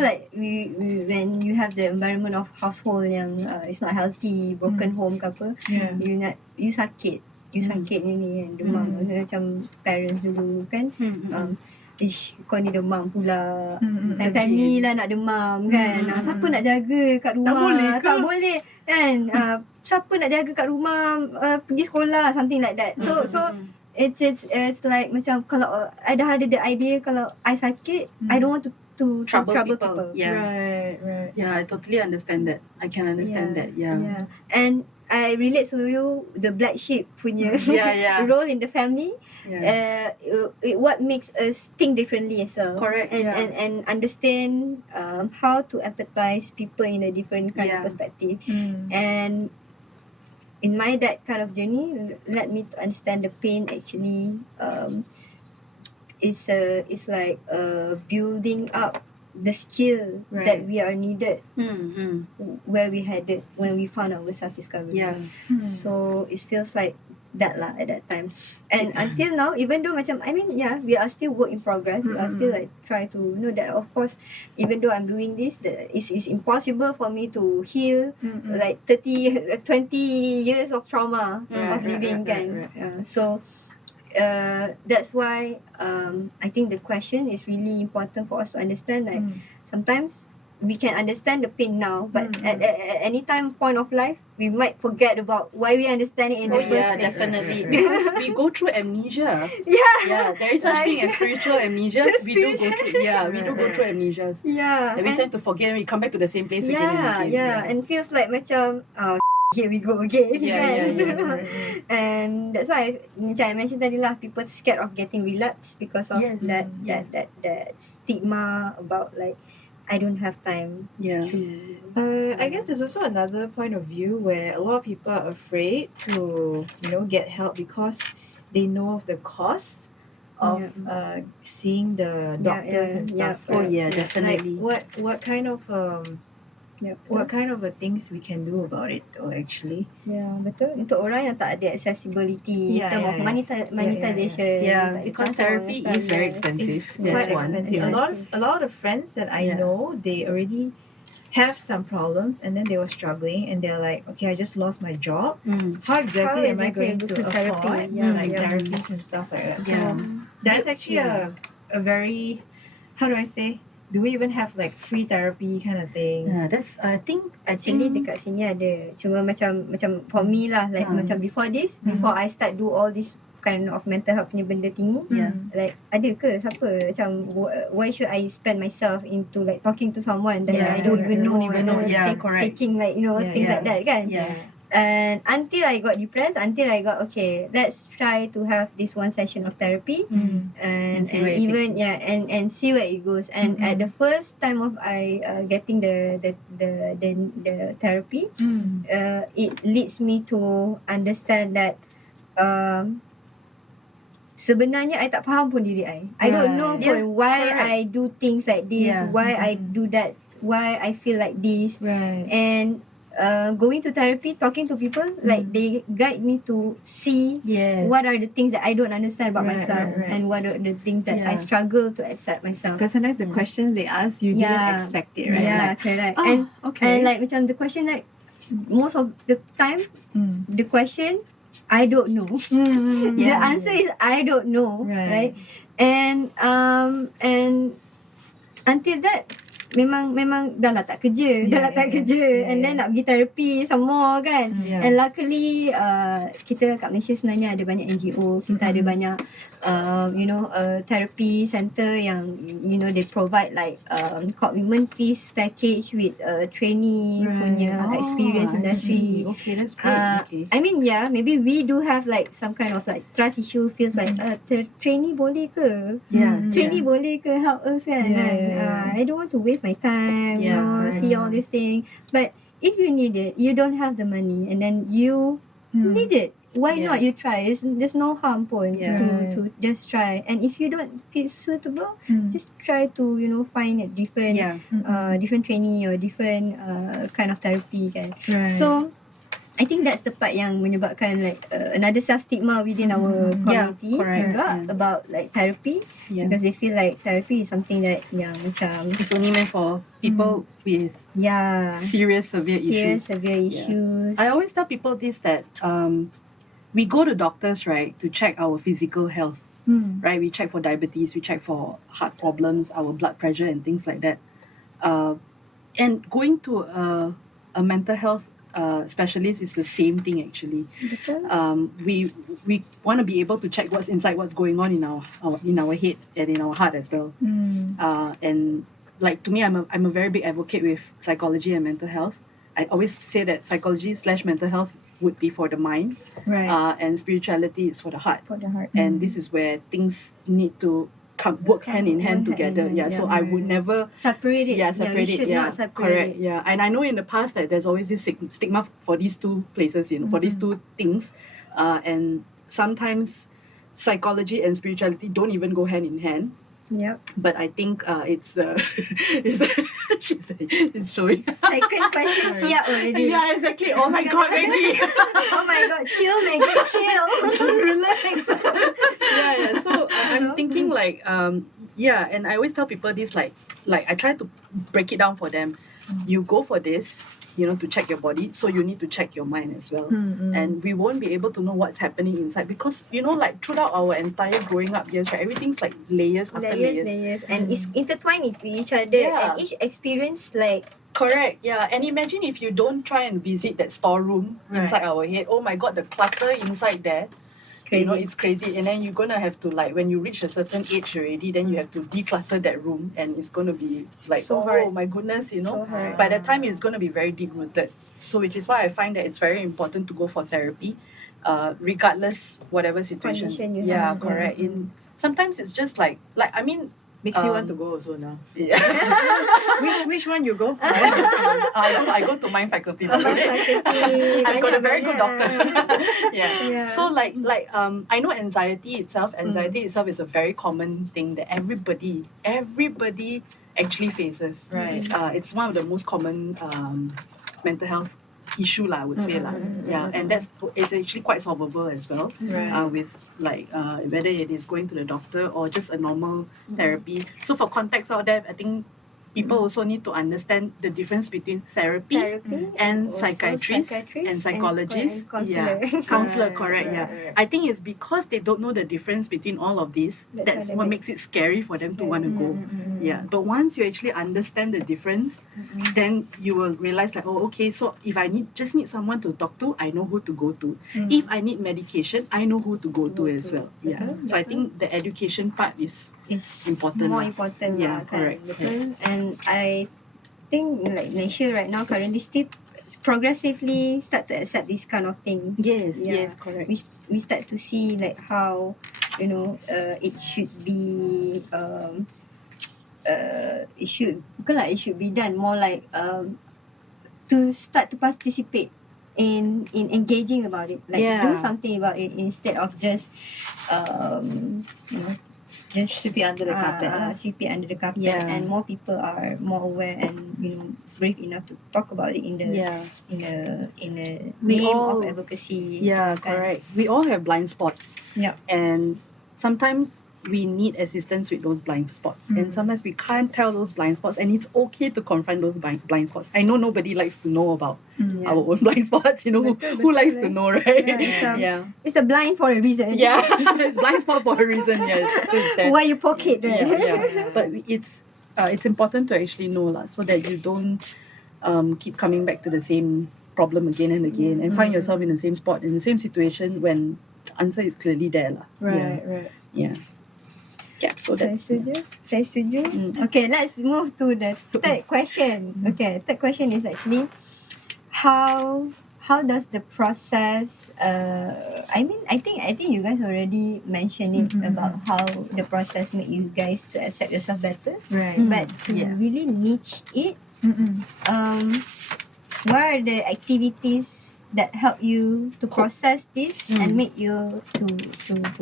like we when you have the environment of household yang it's not healthy, broken home ke apa, Yeah. you sakit ni kan, demam. Macam parents dulu kan, ish, kau ni demam pula, time ni lah nak demam kan, siapa nak jaga kat rumah, boleh ke? tak boleh kan, siapa nak jaga kat rumah, pergi sekolah, something like that. So it's like macam, kalau I dah ada the idea kalau I sakit, I don't want to trouble people. Yeah. Right. Yeah, I totally understand that. I can understand that. Yeah. And I relate to you, the black sheep punya Yeah. role in the family. Yeah. What makes us think differently as well. Correct, And yeah. and understand how to empathize people in a different kind of Yeah. perspective. And in my that kind of journey, led me to understand the pain actually is like building up the skill that Right. we are needed where we headed when we found our self-discovery. Yeah. So it feels like that lah at that time. And until now, even though macam, I mean, we are still work in progress. We are still like try to that, of course, even though I'm doing this, it's impossible for me to heal like 20 years of trauma of living kan. So that's why I think the question is really important for us to understand, like sometimes we can understand the pain now, but at any time point of life, we might forget about why we understand it in the first place. Definitely. Because we go through amnesia. Yeah, There is such thing as spiritual amnesia. So We do go through. We do go through amnesias. yeah. And we And tend to forget, and we come back to the same place again and again. and feels like macam, here we go again. Yeah. And that's why macam I mentioned tadi lah, people scared of getting relapse because of Yes, that yes. that stigma about like, I don't have time Yeah. to. I guess there's also another point of view where a lot of people are afraid to, get help because they know of the cost of seeing the doctors and stuff. Oh right? yeah, Like definitely. what kind of what kind of things we can do about it though actually? Ya, betul. Untuk orang yang tak ada accessibility in term of monetization. Yeah, tak ada because kantong therapy and is stuff, very yeah. expensive. It's That's quite one. expensive. Yes. A lot of friends that I Yeah. know, they already have some problems and then they were struggling and they're like, okay, I just lost my job. How exactly am I going to go to therapy? afford therapies and stuff like that? So Yeah. that's actually a very, how do I say? Do we even have like free therapy kind of thing? Yeah, that's. I think. Actually dekat sini ada. Cuma macam for me lah, like macam before I start do all this kind of mental health punya benda tinggi, like ada ke siapa macam, why should I spend myself into like talking to someone that I don't even know, Yeah, correct. taking like things like that kan. Yeah. And until I got depressed, until I got, okay, let's try to have this one session of therapy. And see And where it even takes you. and see where it goes. And at the first time of I getting the therapy, it leads me to understand that sebenarnya I tak faham pun diri I don't know Right. pun Yeah, why correct. I do things like this, Yeah. why I do that, why I feel like this. Right. And going to therapy, talking to people, like they guide me to see Yes. what are the things that I don't understand about Right, myself, right, right. and what are the things that I Yeah. struggle to accept myself. Because sometimes the question they ask, you didn't expect it, right? Yeah, Like, correct. oh, And okay. and like macam the question, like most of the time Mm. the question I don't know. The Yeah. answer is I don't know, right? Right. And until that memang dah lah tak kerja, dah lah tak kerja, and then nak pergi therapy some more kan. Yeah. And luckily kita kat Malaysia sebenarnya ada banyak NGO, kita ada banyak therapy center yang they provide like commitment fees package with trainee punya experience industry. Okay, that's great. Okay. I mean, yeah, maybe we do have like some kind of like trust issue, feels like trainee boleh ke? Yeah. Trainee boleh ke help us kan? I don't want to waste my time, Yeah, see all these things. But if you need it, you don't have the money, and then you need it. Why Yeah. not you try? There's no harm point Yeah. to just try. And if you don't feel suitable, just try to find a different Yeah. different trainee or different kind of therapy kan. Right. So I think that's the part yang menyebabkan like another self stigma within our Yeah, community correct. juga Yeah. about like therapy, Yeah. because they feel like therapy is something that yang macam It's only meant for people with serious, severe issues. severe issues. I always tell people this, that we go to doctors, right, to check our physical health, right? We check for diabetes, we check for heart problems, our blood pressure and things like that. And going to a mental health specialist is the same thing actually. Betul. We want to be able to check what's inside, what's going on in our head and in our heart as well. And like to me, I'm a very big advocate with psychology and mental health. I always say that psychology/mental health would be for the mind, Right. and spirituality is for the heart. For the heart. And this is where things need to work hand in hand together. hand in hand, So I would never Separate it. separate we it. should not separate correct. it. Yeah, and I know in the past that there's always this stigma for these two places, for these two things, and sometimes psychology and spirituality don't even go hand in hand. Yep. But I think it's it's showing. Second question siap already. Yeah, exactly. Oh my God, Maggie. Oh my god, chill Maggie, chill. Relax. Yeah. So I'm So? thinking like and I always tell people this, like I try to break it down for them. You go for this, to check your body, so you need to check your mind as well. And we won't be able to know what's happening inside because like throughout our entire growing up years, right, everything's like layers after layers. And it's intertwined with each other, Yeah. and each experience like Correct, yeah. And imagine if you don't try and visit that storeroom inside our head. Oh my God, the clutter inside there. crazy. It's crazy. And then you're going to have to, like, when you reach a certain age already, then you have to declutter that room. And it's going to be like, So hard. my goodness, So hard. By that time, it's going to be very deep-rooted. So which is why I find that it's very important to go for therapy, regardless whatever situation. Condition you Yeah, have. correct. Sometimes it's just like I mean, Makes you want to go also now. yeah. Which one you go? I go to mind faculty. I've got a very good doctor. Yeah. So I know anxiety itself is a very common thing that everybody actually faces. Right. It's one of the most common mental health issue lah, I would say lah. Yeah, and it's actually quite solvable as well. Right. With whether it is going to the doctor or just a normal therapy. So for context out there, I think people also need to understand the difference between therapy and also psychiatrists and psychologists. and counselor. Counselor, Right, correct, right, yeah. right. I think it's because they don't know the difference between all of these. That's That's why they what make- makes it scary for them to want to go. Yeah, but once you actually understand the difference, then you will realize like, oh, okay, so if I just need someone to talk to, I know who to go to. If I need medication, I know who to go to as well. Yeah. Betul, So I think the education part is It's important more lah. important Yeah, lah kan. correct. Betul. And I think like Malaysia right now currently still progressively start to accept these kind of things. Yes, Yeah. yes, correct. We start to see like how it should be it should it should be done more like to start to participate in engaging about it, like do Yeah. something about it instead of just you know just Sweep it under the carpet lah. sweep it under the carpet. Yeah. And more people are more aware and brave enough to talk about it in the Yeah. in a We name all- of advocacy. Yeah, kan. correct. We all have blind spots. Yup. And sometimes we need assistance with those blind spots. And sometimes we can't tell those blind spots. And it's okay to confront those blind spots. I know nobody likes to know about Yeah. our own blind spots. Who Betul, likes to betul. know, right? Yeah, Yeah. It's a blind for a reason. Yeah. It's blind spot for a reason. Yeah. So it's that. Why you poke it, right? Yeah. But it's important to actually know so that you don't keep coming back to the same problem again and again and find yourself in the same spot, in the same situation when the answer is clearly there. Right. Yeah. Yeah. So Saya that's setuju. Okay, let's move to the third question. Okay, third question is actually how does the process I think you guys already mentioned it about how the process make you guys to accept yourself better. Right. But to Yeah. really niche it, Mm-mm. what are the activities that help you to process this and make you to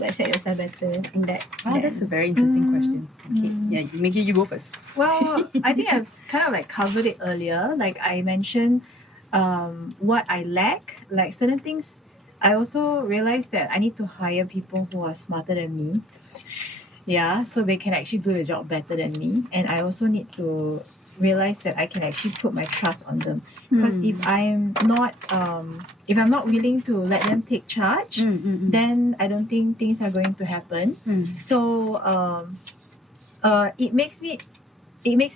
accept yourself better in that? that's a very interesting question. Okay. Yeah, Maggie, you go first. Well, I think I've kind of like covered it earlier. Like I mentioned, what I lack, like certain things. I also realized that I need to hire people who are smarter than me. Yeah, so they can actually do the job better than me. And I also need to realize that I can actually put my trust on them. Because if I'm not willing to let them take charge, then I don't think things are going to happen. So it makes me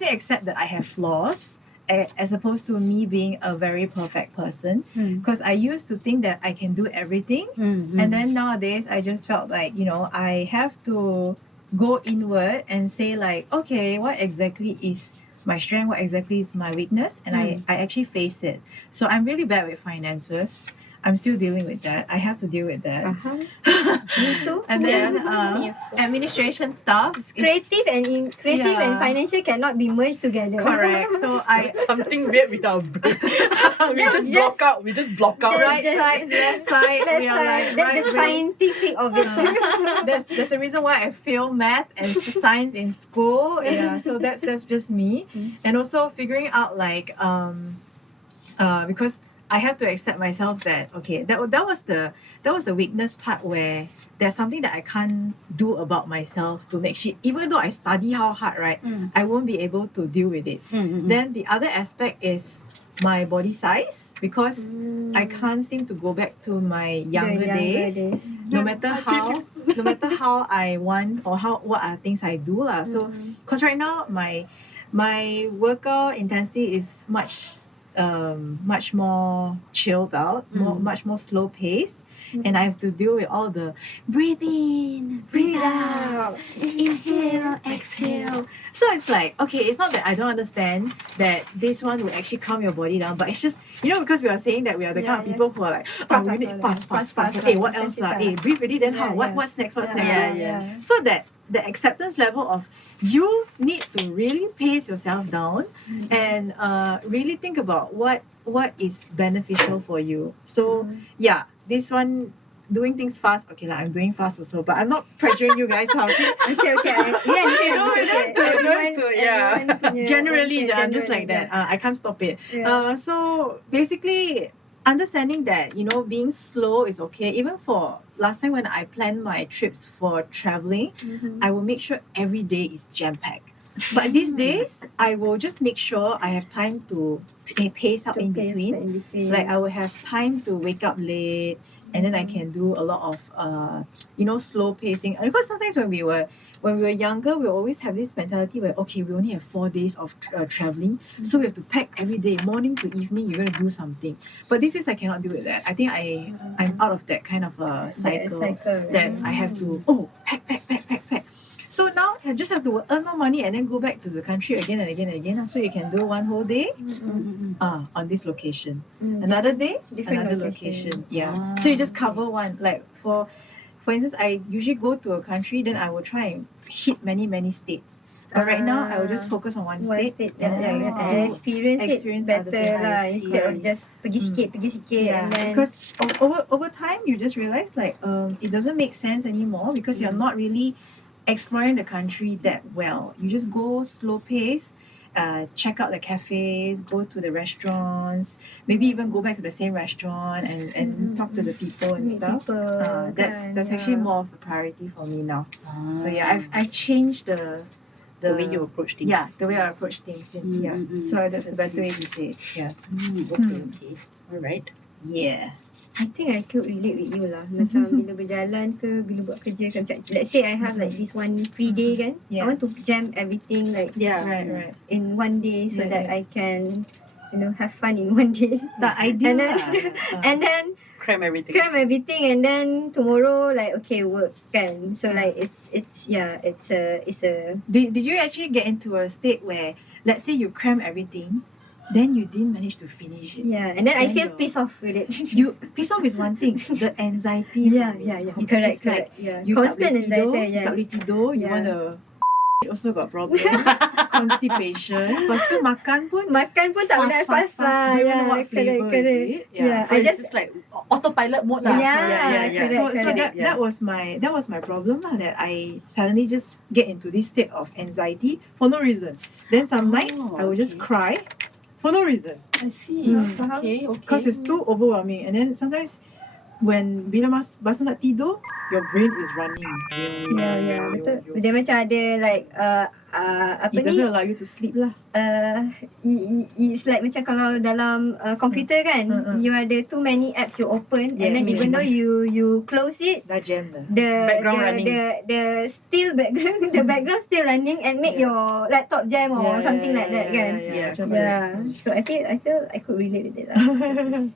accept that I have flaws as opposed to me being a very perfect person. Because I used to think that I can do everything, and then nowadays I just felt like I have to go inward and say like, okay, what exactly is my strength, what exactly is my weakness, and I actually face it. So I'm really bad with finances. I'm still dealing with that. I have to deal with that. Me too. And then Me too. administration stuff is Creative and Yeah. financial cannot be merged together. correct. So I Something weird with our brain. we just block out. right side, left side. That's we are like that's the right brain. scientific of it. There's a reason why I fail math and science in school. Yeah, so that's just me. And also figuring out like because I have to accept myself that okay, that was the weakness part where there's something that I can't do about myself to make sure, even though I study how hard, right, I won't be able to deal with it. Then the other aspect is my body size, because I can't seem to go back to my younger days. No matter how I want or what are things I do lah. So because right now my workout intensity is much more chilled out, much more slow paced, and I have to deal with all the breathe in, breathe out, inhale, exhale. So it's like, okay, it's not that I don't understand that this one will actually calm your body down, but it's just because we are saying that we are the kind of people who are like, we need fast. Hey, what else lah? Hey, breathe already, then how? What's next? What's next? So that the acceptance level of you need to really pace yourself down and really think about what is beneficial for you. So yeah, this one, doing things fast, okay lah, I'm doing fast also, but I'm not pressuring you guys how. Okay. Generally, I'm just like that. I can't stop it. Yeah. So basically, understanding that being slow is okay. Even for last time when I planned my trips for traveling, I will make sure every day is jam packed. But these days, I will just make sure I have time to pace out in between. Like I will have time to wake up late, and then I can do a lot of slow pacing. And because sometimes when we were younger, we always have this mentality where okay, we only have 4 days of traveling, so we have to pack every day, morning to evening. You're going to do something. But these days I cannot do with that. I think I'm out of that kind of cycle cycle, that I have to pack. So now I just have to earn more money and then go back to the country again and again and again. So you can do one whole day on this location. Another day, Different another location. Yeah. So you just cover one. Like for instance, I usually go to a country, then I will try and hit many states. But right now, I will just focus on one state. And experience it other better things. lah, I see. instead of just pergi sikit, Yeah, and then because over time you just realize like it doesn't make sense anymore because you're not really exploring the country that well. You just go slow pace, check out the cafes, go to the restaurants, maybe even go back to the same restaurant and talk to the people and meet stuff. people, That's actually more of a priority for me now. So yeah, I've changed the way you approach things. Yeah, the way I approach things. Yeah. So that's a better way to say it. Yeah. Okay. Alright. Yeah. I think I could relate with you lah. Macam bila berjalan ke, bila buat kerja kan. Macam, let's say I have like this one free day kan. I Yeah. want to jam everything like Yeah. Right. in one day so Yeah, that yeah. I can, have fun in one day. The ideal And then, lah. and then Cram everything. cram everything, and then tomorrow like okay work kan. So like it's a Did you actually get into a state where, let's say you cram everything, then you didn't manage to finish it? yeah, and then I Then feel you're- pissed off with it. You piss off is one thing. The anxiety. yeah, from it, yeah. It's, Correct, it's like yeah. you Constant tak boleh tidur, anxiety, yes. tak boleh tidur, you Yeah. want to also got problem. Constipation. Lepas tu makan pun Makan pun tak boleh fast lah. Don't Yeah, know what flavour correct. is it? Yeah, So I it's just just like autopilot mode lah. Yeah, correct. So correct. that was my problem lah, that I suddenly just get into this state of anxiety for no reason. Then some nights I will just cry for no reason I see. Okay. because it's too overwhelming. And then sometimes when bila masa nak tidur, your brain is running. yeah, betul. Dia macam ada like apa It ni? doesn't allow you to sleep lah. It's like macam kalau dalam komputer kan, you ada too many apps you open, and then even though you close it, Dah jam dah. Background running. the still background the background still running and make your laptop jam or something like that kan. Yeah. Yeah. So I feel I could relate with it lah.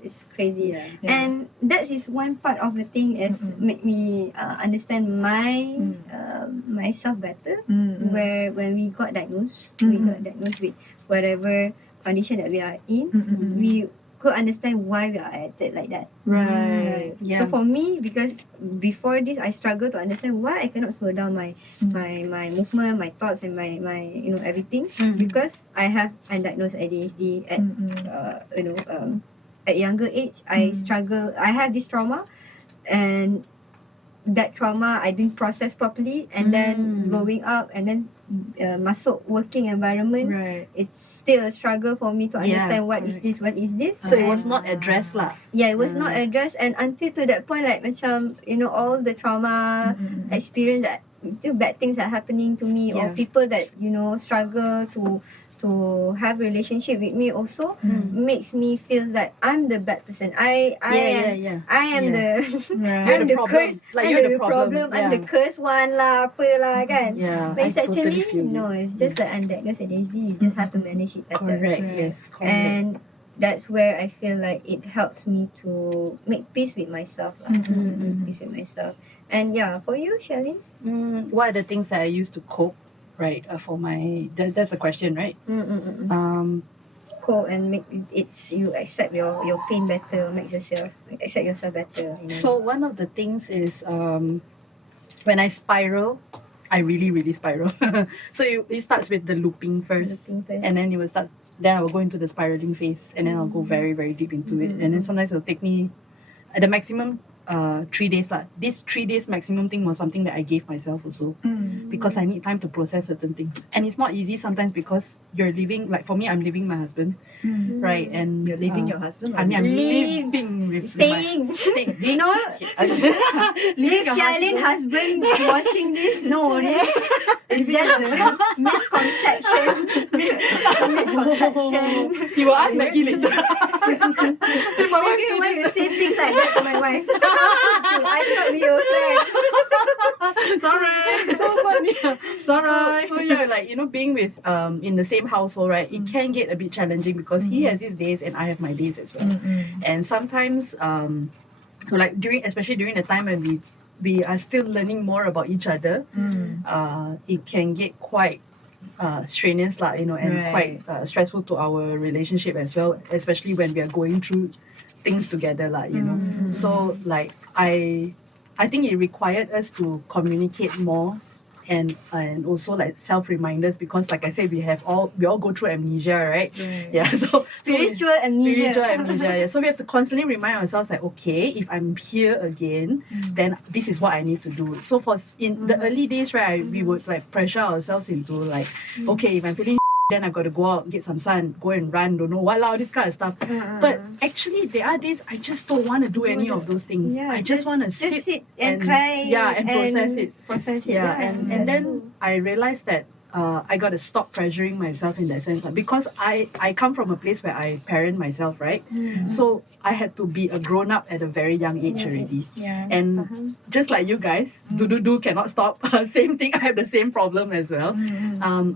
It's crazy. Yeah. And that is one part of the thing is make me understand myself better. Where when we got diagnosed with whatever condition that we are in, we could understand why we are acted like that. Right. So for me, because before this, I struggle to understand why I cannot slow down my movement, my thoughts, and my everything, because I have undiagnosed ADHD at at younger age. I struggle. I have this trauma, and that trauma I didn't process properly, and then growing up, and then masuk working environment, Right. it's still a struggle for me to understand what is this. So it was not addressed lah. Yeah, it was not addressed, and until to that point, like macam all the trauma experience that bad things are happening to me, or people that struggle to have relationship with me also makes me feel that I'm the bad person. I am the I'm You're the the problem. curse. Like I'm you're the the problem. I'm the cursed one lah, apa lah kan. Yeah. But it's I totally actually feel you. no, it's just the undiagnosed ADHD. You just have to manage it better. Correct. Yes. Correct. And that's where I feel like it helps me to make peace with myself lah. Peace with myself. And yeah, for you, Shalin? What are the things that I used to cope? Right. For my that's a question, right? Cope and make it's you accept your pain better, make yourself accept yourself better. So one of the things is when I spiral, I really spiral. So it starts with the looping first, and then it will start. Then I will go into the spiraling phase, and then I'll go very deep into it, and then sometimes it'll take me at the maximum 3 days lah. This 3 days maximum thing was something that I gave myself also, because I need time to process certain things, and it's not easy sometimes because you're living, like for me, I'm living with my husband, right? And You're leaving your husband. I mean, I'm Leave. living with Staying. staying. If Shalin husband watching this, no worries. It's just a misconception. He will ask Maggie later. Maybe why you say things like that to my wife? I thought we were friends. Sorry. So funny. Sorry. So yeah, like being with in the same household, right? It can get a bit challenging because he has his days and I have my days as well. And sometimes like especially during the time when we we are still learning more about each other, it can get quite strenuous lah, and Right. quite stressful to our relationship as well, especially when we are going through things together lah, So like I think it required us to communicate more, and also like self reminders, because like I said, we all go through amnesia, right? Yeah, so Spiritual amnesia. Spiritual amnesia, yeah. So we have to constantly remind ourselves like, okay, if I'm here again, then this is what I need to do. So in the early days, right, we would like pressure ourselves into like, okay, if I'm feeling then I've got to go out, get some sun, go and run, don't know what, all this kind of stuff. But actually, there are days I just don't want to do any of those things. Yeah, I just want to sit and cry. Yeah, and process it. Process it. Yeah, and that's then true. I realized that I got to stop pressuring myself in that sense, because I come from a place where I parent myself, right? So I had to be a grown up at a very young age already. Yeah. And just like you guys, do cannot stop. Same thing, I have the same problem as well.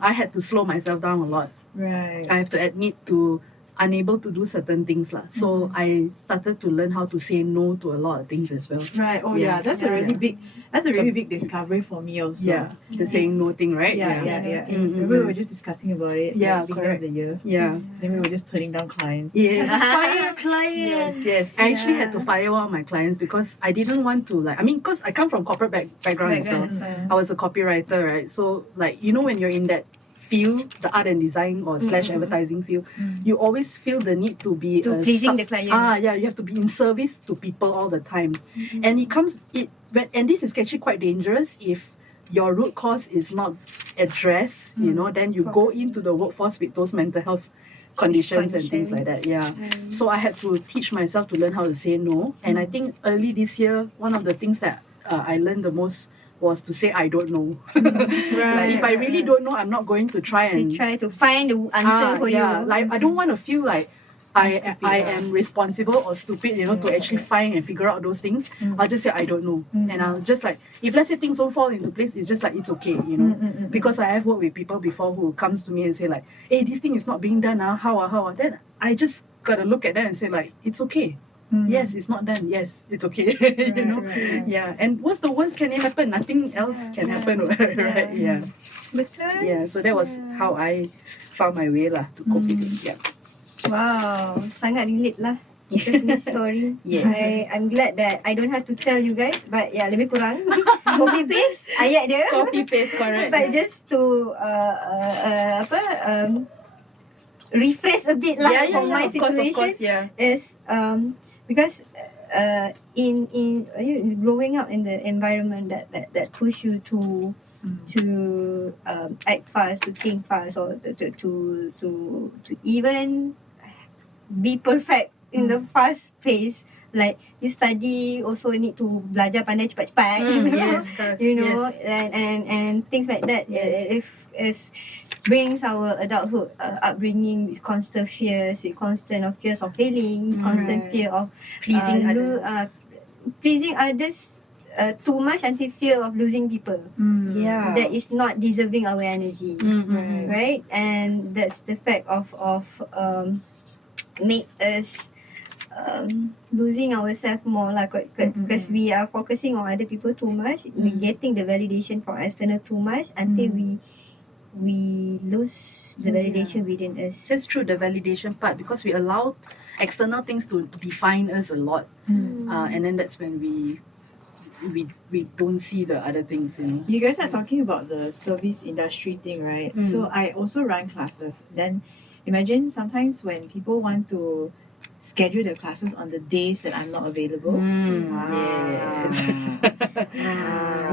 I had to slow myself down a lot. Right. I have to admit to unable to do certain things lah. So I started to learn how to say no to a lot of things as well. Right. Oh Yeah. yeah, that's a really big discovery for me also. Yeah, the saying no thing, right? Yeah. Mm-hmm. Remember we were just discussing about it. Yeah, like, beginning of correct. the year. Yeah. Then we were just turning down clients. Yes. Fire client. Yes. I actually had to fire one of my clients because I didn't want to because I come from corporate background as well. I was a copywriter, right? So like, when you're in that field, the art and design or / advertising field, you always feel the need to be pleasing the client. You have to be in service to people all the time. And and this is actually quite dangerous if your root cause is not addressed, then you go into the workforce with those mental health conditions and things like that. Yeah. So I had to teach myself to learn how to say no. And I think early this year, one of the things that I learned the most was to say I don't know. Like if I really don't know, I'm not going to try To find the answer for you. Like I don't want to feel like I am responsible or stupid, to actually find and figure out those things. I'll just say I don't know, and I'll just like, if let's say things don't fall into place, it's just like it's okay, because I have worked with people before who comes to me and say like, hey, this thing is not being done now, how, then I just gotta look at that and say like, it's okay. Yes, it's not done. Yes, it's okay. Right. Yeah. And what's the worst can it happen? Nothing else can happen, right? Yeah. Betul. Yeah. So that was how I found my way lah to cope with it. Yeah. Wow, sangat relate lah kita punya story. Yes. I'm glad that I don't have to tell you guys, but lebih kurang copy paste ayat dia. Copy paste, correct. But just to rephrase a bit lah for my situation, Of course, yeah. is because in growing up in the environment that push you to act fast, to think fast, or to even be perfect in the fast pace. Like you study also need to belajar pandai cepat-cepat, and things like that. It brings our adulthood upbringing with constant fears, fears of failing, constant fear of Pleasing others. pleasing others too much until fear of losing people Yeah. that is not deserving our energy, right? And that's the fact of make us losing ourselves more lah, because we are focusing on other people too much, we getting the validation from external too much until we lose the validation within us. That's true, the validation part, because we allow external things to define us a lot, and then that's when we don't see the other things. You guys are talking about the service industry thing, right? So I also run classes. Then imagine sometimes when people want to schedule the classes on the days that I'm not available. Yes.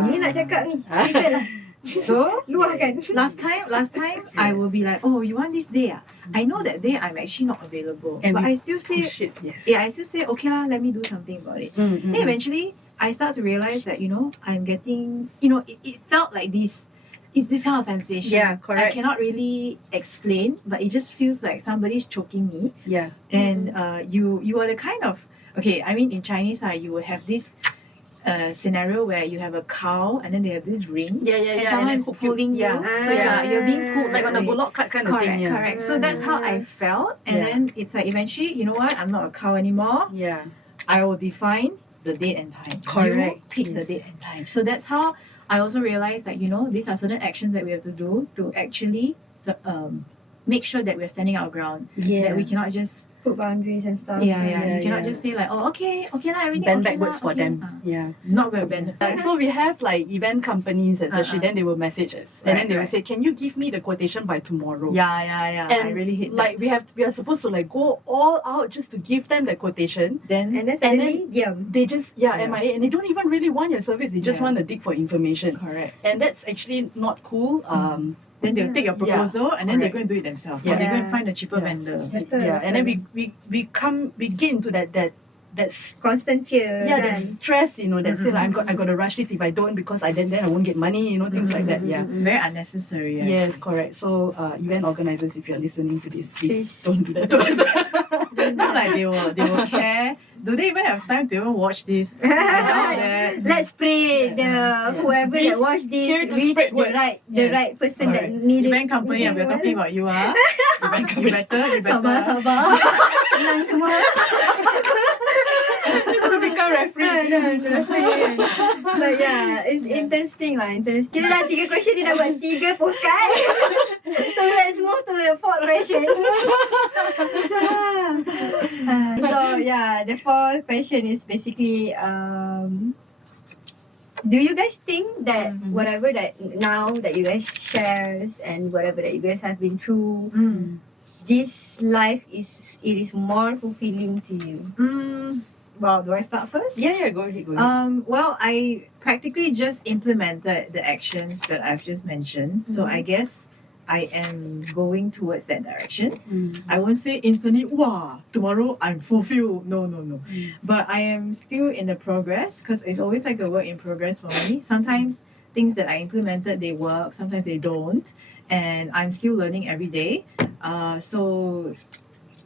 Ni nak cakap ni, cerita lah. So Luahkan. last time I will be like, oh, you want this day? I know that day I'm actually not available, And but we I still say, Shit, yes. I still say, okay lah, let me do something about it. Then eventually I start to realize that I'm getting, it felt like this. It's this kind of sensation. Yeah, correct. I cannot really explain, but it just feels like somebody's choking me. Yeah. And you are the kind of, okay, I mean in Chinese you will have this scenario where you have a cow and then they have this ring. Yeah. And And someone's then pulling you. Yeah. So you're being pulled Like on the away. bullock cart kind of thing. Yeah. Correct. So that's how I felt. And Yeah. then it's like eventually, you know what? I'm not a cow anymore. Yeah. I will define the date and time. Correct. You pick the Yes. date and time. So that's how I also realized that, these are certain actions that we have to do to actually make sure that we're standing our ground. Yeah. That we cannot just Put boundaries and stuff. we Yeah, cannot yeah. just say like, oh, okay lah, everything Bend okay backwards lah, for okay. them. Yeah. Yeah. Not going to bend. So we have like event companies especially, then they will message us. And then Right, they will right. say, can you give me the quotation by tomorrow? Yeah. And I really hate like we are supposed to like go all out just to give them the quotation. that. Then And then suddenly, diam. They just Yeah. MIA, and they don't even really want your service. They just Yeah. want to dig for information. correct. And that's actually not cool. Then they'll take your proposal and then they go and do it themselves. Or they go and Yeah. find a cheaper Yeah. vendor. Betul, yeah, and then betul. we get into that's Constant fear. yeah, kan? that stress, that say like I got to rush this if I don't because then I won't get money, things like that. Yeah. Very unnecessary. Yes, correct. So event organizers, if you're listening to this, please Please. don't do that to us. Not like they will care. Do they even have time to even watch this? I doubt that. Let's pray whoever Be that watch this here to reach spread the word. right person that Correct. needed. Event company, we're talking about you, you better. Sabar. Tenang semua. to become referee. But yeah, it's interesting lah. Kita dah 3 question, dia dah buat 3 postcard. So let's move to the 4th question. So yeah, the 4th question is basically do you guys think that whatever that now that you guys shares and whatever that you guys have been through, this life is more fulfilling to you? Well, do I start first? Yeah, go ahead. Well, I practically just implemented the actions that I've just mentioned. So I guess I am going towards that direction. I won't say instantly, wow, tomorrow I'm fulfilled. No. But I am still in the progress because it's always like a work in progress for me. Sometimes things that I implemented, they work. Sometimes they don't. And I'm still learning every day. So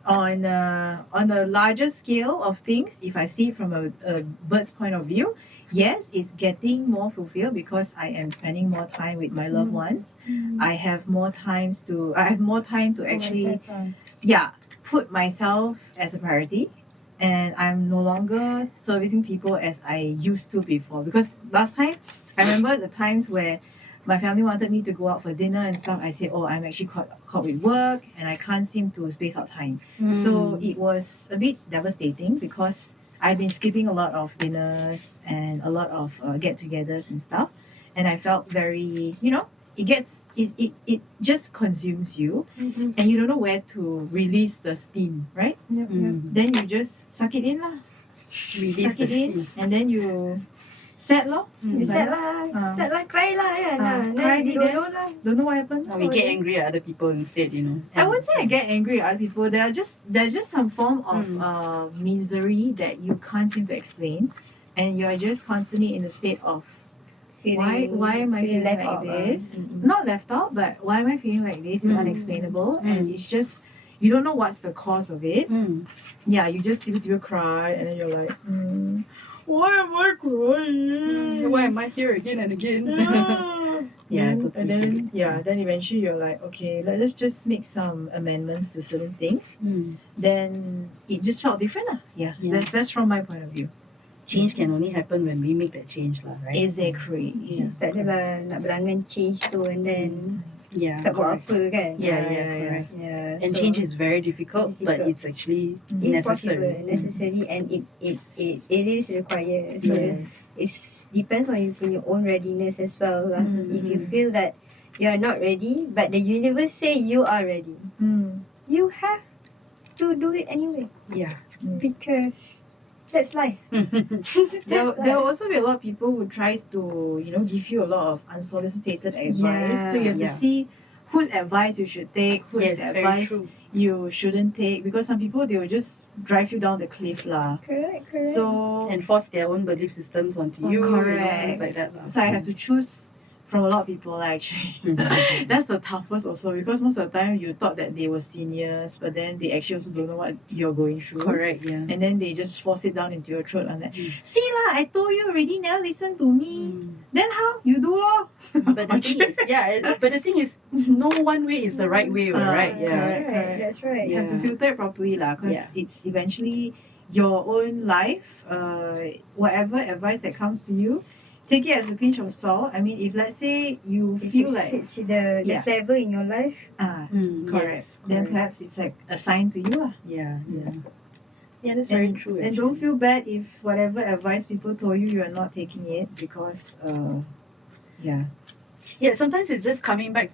on a larger scale of things, if I see it from a bird's point of view, yes, it's getting more fulfilled because I am spending more time with my loved ones. I have more time to actually put myself as a priority, and I'm no longer servicing people as I used to before. Because last time, I remember the times where my family wanted me to go out for dinner and stuff. I said, oh, I'm actually caught with work and I can't seem to space out time. So it was a bit devastating because I've been skipping a lot of dinners and a lot of get-togethers and stuff. And I felt very, it just consumes you and you don't know where to release the steam, right? Then you just suck it in lah. Release Suck it in and then you sad lor. You sad lah, cry lah kan. Cry, Then then don't know what happened. We get angry at other people instead, I wouldn't say I get angry at other people. There are just some form of misery that you can't seem to explain, and you're just constantly in a state of why am I feeling left like out, this? Not left out, but why am I feeling like this? It's unexplainable, and it's just you don't know what's the cause of it. Yeah, you just tiba-tiba cry, and then you're like, why am I crying? Why am I here again and again? Yeah, totally. And then then eventually you're like, okay, let's just make some amendments to certain things. Then it just felt different lah. Yeah. That's from my point of view. Change can only happen when we make that change lah, right? Exactly. Tak adalah nak berangan change tu and then tak buat correct. apa kan. Correct. Yeah, And so change is very difficult, but it's actually necessary. necessary and it is required. So it depends on you punya own readiness as well lah. If you feel that you are not ready, but the universe say you are ready, you have to do it anyway Yeah. because that's life. There will also be a lot of people who tries to give you a lot of unsolicited advice. So you have to see whose advice you should take, whose very advice true. you shouldn't take, because some people they will just drive you down the cliff lah. Correct. So And force their own belief systems onto you, correct. things like that lah. I have to choose from a lot of people lah, actually. That's the toughest also, because most of the time you thought that they were seniors, but then they actually also don't know what you're going through. Correct, yeah. And then they just force it down into your throat and like, see lah, I told you already, never listen to me. Then how? You do lor. But the thing is, no one way is the right way, right? Yeah. Correct. That's right. You have to filter it properly lah, because Yeah. it's eventually your own life, whatever advice that comes to you, take it as a pinch of salt. I mean, if let's say you If feel it like suits the Yeah. flavor in your life. correct, Yes, then correct. perhaps it's like a sign to you. Yeah, yeah. Yeah, that's very true. And don't feel bad if whatever advice people told you, you're not taking it because, Yeah, sometimes it's just coming back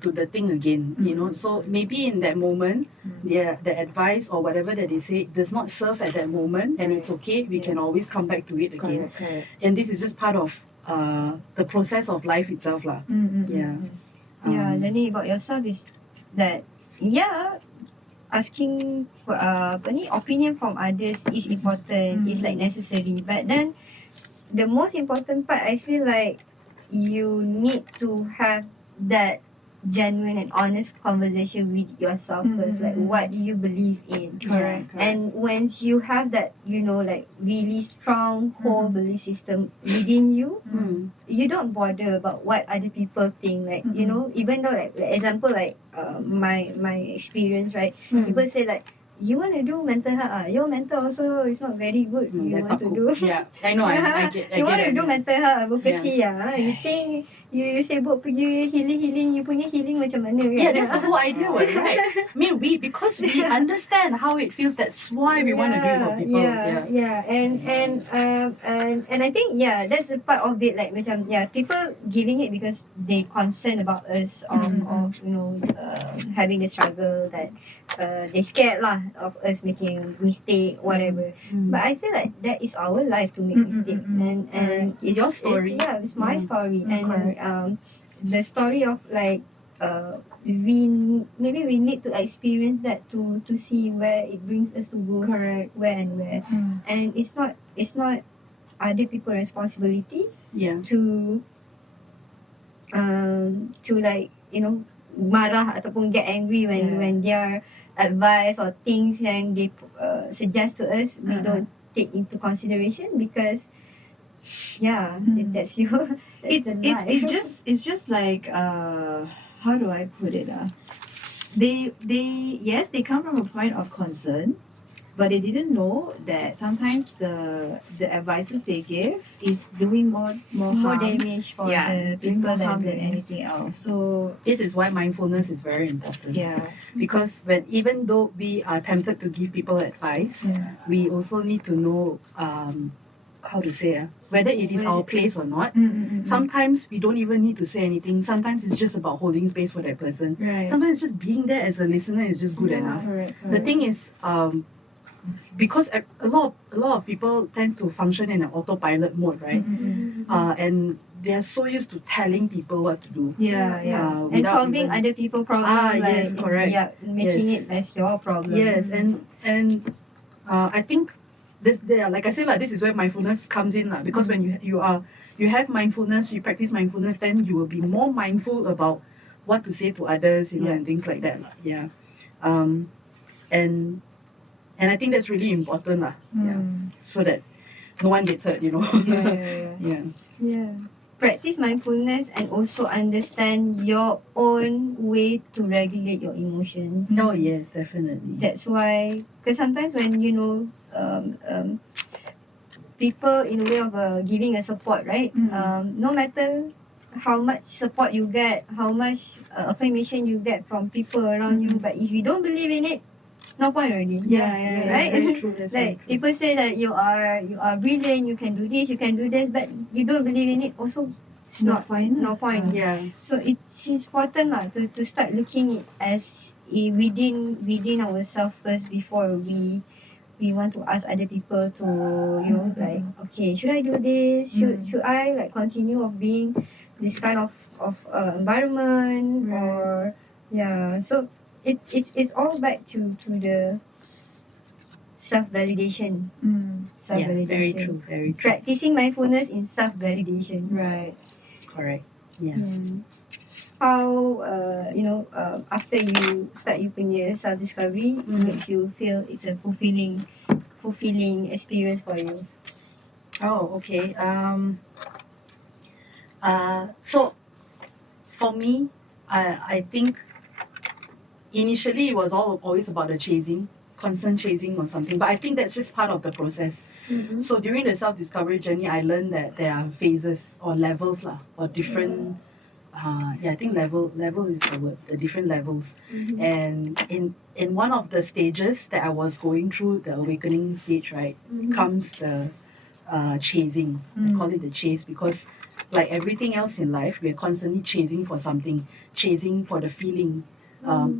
to the thing again, you know. So maybe in that moment, the advice or whatever that they say does not serve at that moment, and it's okay. We can always come back to it again. correct. And this is just part of the process of life itself, lah. Yeah. Learning about yourself is that asking for opinion from others is important, is like necessary, but then the most important part, I feel like you need to have that genuine and honest conversation with yourself first, like what do you believe in. Correct. And once you have that, like really strong core belief system within you, you don't bother about what other people think. Like, even though, like example, like my experience, right? People say like, you want to do mental health, your mental also is not very good. You That's want not to cool. do Yeah, I know. I get. you want to do it. mental health advocacy, you think you sibuk pergi healing, you punya healing macam mana kan? Yeah, that's the whole idea, right? I mean, because we understand how it feels. That's why we want to do it for people. And I think that's the part of it, like macam people giving it because they concerned about us of having the struggle, that they scared lah of us making mistake, whatever. But I feel like that is our life to make mistake, and it's your story. It's my story, and correct. the story of like we need to experience that to see where it brings us to go, Correct. where and where. And it's not other people's responsibility Yeah. to like marah ataupun get angry when their advice or things yang they suggest to us we don't take into consideration, because that's your that's the life. It's just like how do I put it? They yes, they come from a point of concern, but they didn't know that sometimes the advices they give is doing more harm, damage for the doing more people harm than than anything else. So This is why mindfulness is very important. Because even though we are tempted to give people advice, we also need to know how to say whether it is our place or not. Sometimes we don't even need to say anything. Sometimes it's just about holding space for that person. Right. Sometimes just being there as a listener is just good enough. Correct. The thing is, because a lot of people tend to function in an autopilot mode, right? And they are so used to telling people what to do. And without solving even- other people's problems, yes, correct. making Yes. it as your problem. Yes, and I think like I said, this is where mindfulness comes in, because when you have mindfulness, you practice mindfulness, then you will be more mindful about what to say to others, and things like that. And I think that's really important, so that no one gets hurt, Yeah. Practice mindfulness and also understand your own way to regulate your emotions. No, yes, definitely. That's why, because sometimes when people in a way of giving a support, right? No matter how much support you get, how much affirmation you get from people around you, but if you don't believe in it, no point already. Yeah. Right? That's very true. That's very Like true. people say that you are brilliant, you can do this, you can do this, but you don't believe in it. Also, it's No not point. no point. Yeah. So it's important to start looking it as within ourselves first before we want to ask other people to like, okay, should I do this? Should I like continue of being this kind of environment, or so it's all back to the self-validation. Yeah, very true, very true. Practicing mindfulness in self-validation. Right. Correct. Yeah. How after you start you punya self-discovery, it makes you feel it's a fulfilling experience for you. Oh, okay. So for me, I think initially it was always about the chasing, constant chasing or something. But I think that's just part of the process. So during the self-discovery journey, I learned that there are phases or levels lah, or different. I think level is the word. The different levels, and in one of the stages that I was going through, the awakening stage, right, comes the chasing. I call it the chase because, like everything else in life, we are constantly chasing for something, chasing for the feeling.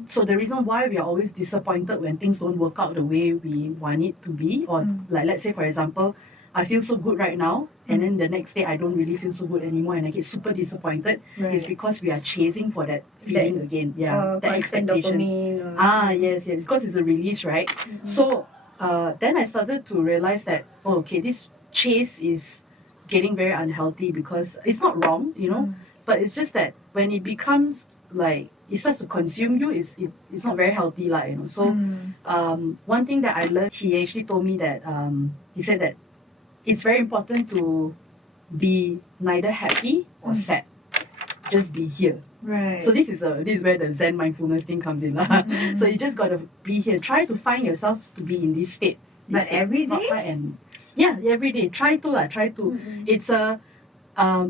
So the reason why we are always disappointed when things don't work out the way we want it to be, or like let's say for example, I feel so good right now, and then the next day I don't really feel so good anymore, and I get super disappointed. It's because we are chasing for that feeling again. Yeah, that expectation. Dopamine Yes, because it's a release, right? So then I started to realize that this chase is getting very unhealthy because it's not wrong, but it's just that when it becomes like it starts to consume you, it's not very healthy, So one thing that I learned, he actually told me that he said that it's very important to be neither happy or sad, just be here. Right. So this is where the Zen mindfulness thing comes in. So you just gotta be here. Try to find yourself to be in this state. But every day? Every day. Try to. It's a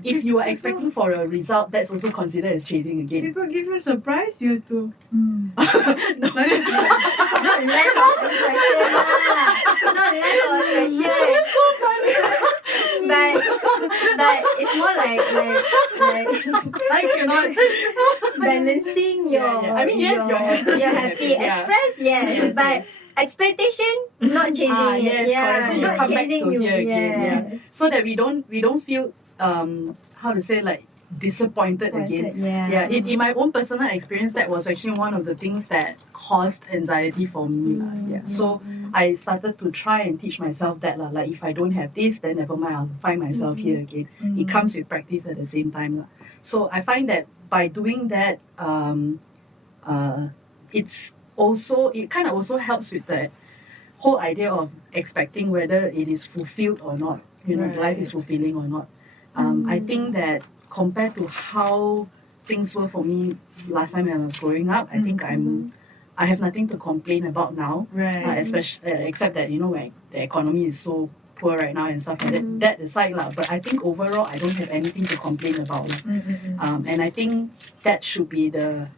if you are expecting for a result, that's also considered as chasing again. People give you a surprise, you have to. not less of expression lah. Not less of expression. So funny. but it's more like I cannot balancing your. I mean, yes, you're happy. You're happy. Yeah. Express, yes, but expectation not chasing it. Yes, correct. So you not come back chasing to you. here again. Yes. Yeah. So that we don't feel how to say, like disappointed again. Yeah. In my own personal experience, that was actually one of the things that caused anxiety for me. So I started to try and teach myself that like if I don't have this, then never mind, I'll find myself here again. It comes with practice at the same time. So I find that by doing that, it kind of also helps with the whole idea of expecting whether it is fulfilled or not. Life is fulfilling or not. I think that compared to how things were for me last time when I was growing up, I think I have nothing to complain about now. Right. Especially except that when the economy is so poor right now and stuff like that. That aside but I think overall I don't have anything to complain about. And I think that should be the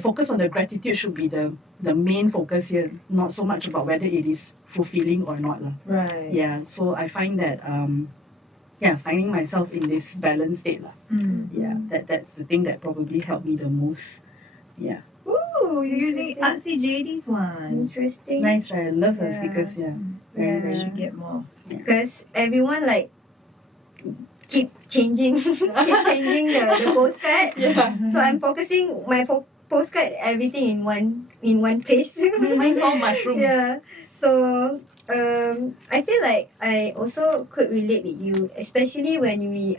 focus on the gratitude should be the main focus here, not so much about whether it is fulfilling or not. Right. Yeah, so I find that finding myself in this balanced state. Yeah, that's the thing that probably helped me the most. Yeah. Ooh, you're using Auntie JD's one. Interesting. Nice, right? I love her Yeah. stickers, Yeah. Very Should get more. Because everyone keep changing the postcard. So I'm focusing my postcard everything in one place. Mine's all mushrooms. Yeah. So I feel like I also could relate with you, especially when we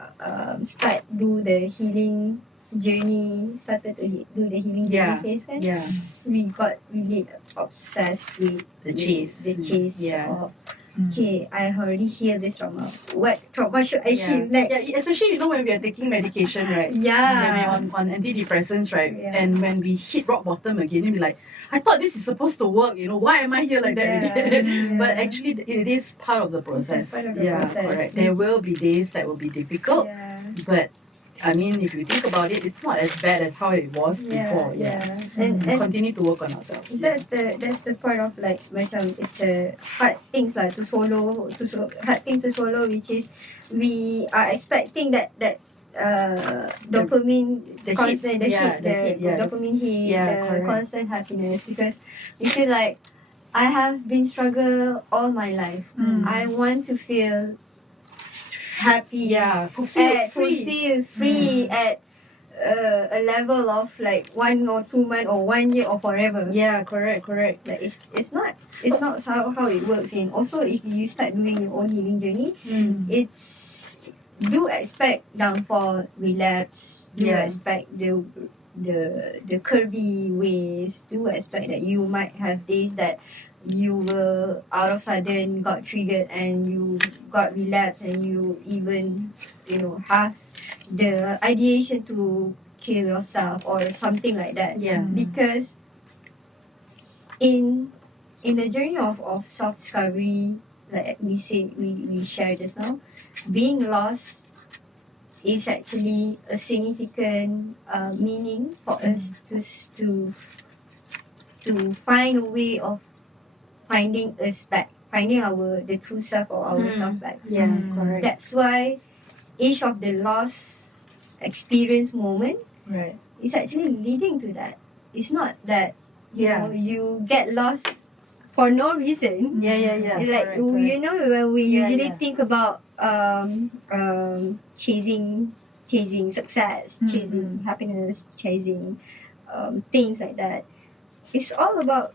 start do the healing journey, started to do the healing journey phase kan. Yeah. We got really obsessed with The chase. The chase Yeah. of okay, I already healed this trauma. What trauma should I heal next? Yeah, especially when we are taking medication, right? Yeah. When we're on antidepressants, right? Yeah. And when we hit rock bottom again, we'll be like, I thought this is supposed to work, why am I here like that? Yeah. But actually, it is part of the process. part of the process. Correct. There will be days that will be difficult, Yeah. but I mean, if you think about it, it's not as bad as how it was before. Yeah. And And continue to work on ourselves. that's the part of macam it's a hard things to swallow, hard things to swallow, which is we are expecting that dopamine The constant hit. Yeah, the hit, yeah. dopamine hit, Yeah, the correct. constant happiness, because we feel like I have been struggle all my life. I want to feel happy. Yeah, fulfilled, free at a level of 1 or 2 months or 1 year or forever. Yeah, correct. Like it's not how it works. In also, if you start doing your own healing journey, it's do expect downfall, relapse. Do Yeah. expect the curvy ways. Do expect that you might have days that you will out of sudden got triggered and you got relapse, and you even have the ideation to kill yourself or something like that. Yeah. Because in in the journey of self-discovery, like we shared just now, being lost is actually a significant meaning for us to find a way of finding us back, finding the true self or ourself back. Yeah, correct. That's why each of the lost experience moment Right. is actually leading to that. It's not that you get lost for no reason. Yeah. Like Correct. you know, when we Yeah, usually yeah. think about chasing success, chasing happiness, chasing things like that. It's all about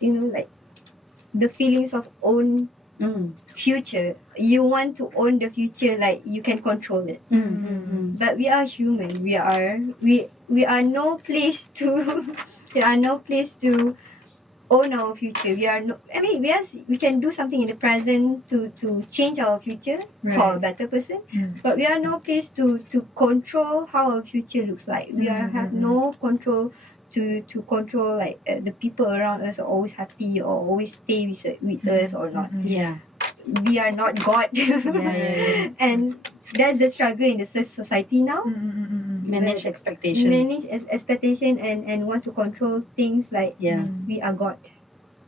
like the feelings of own future. You want to own the future, like you can control it. But we are human. We are no place to we are no place to own our future. We are no. I mean, we can do something in the present to change our future for a better person. But we are no place to control how our future looks like. We have no control to control like the people around us are always happy or always stay with us or not. Yeah. We are not God. Yeah. And that's the struggle in the society now. Manage expectations. Manage expectation and want to control things like we are God.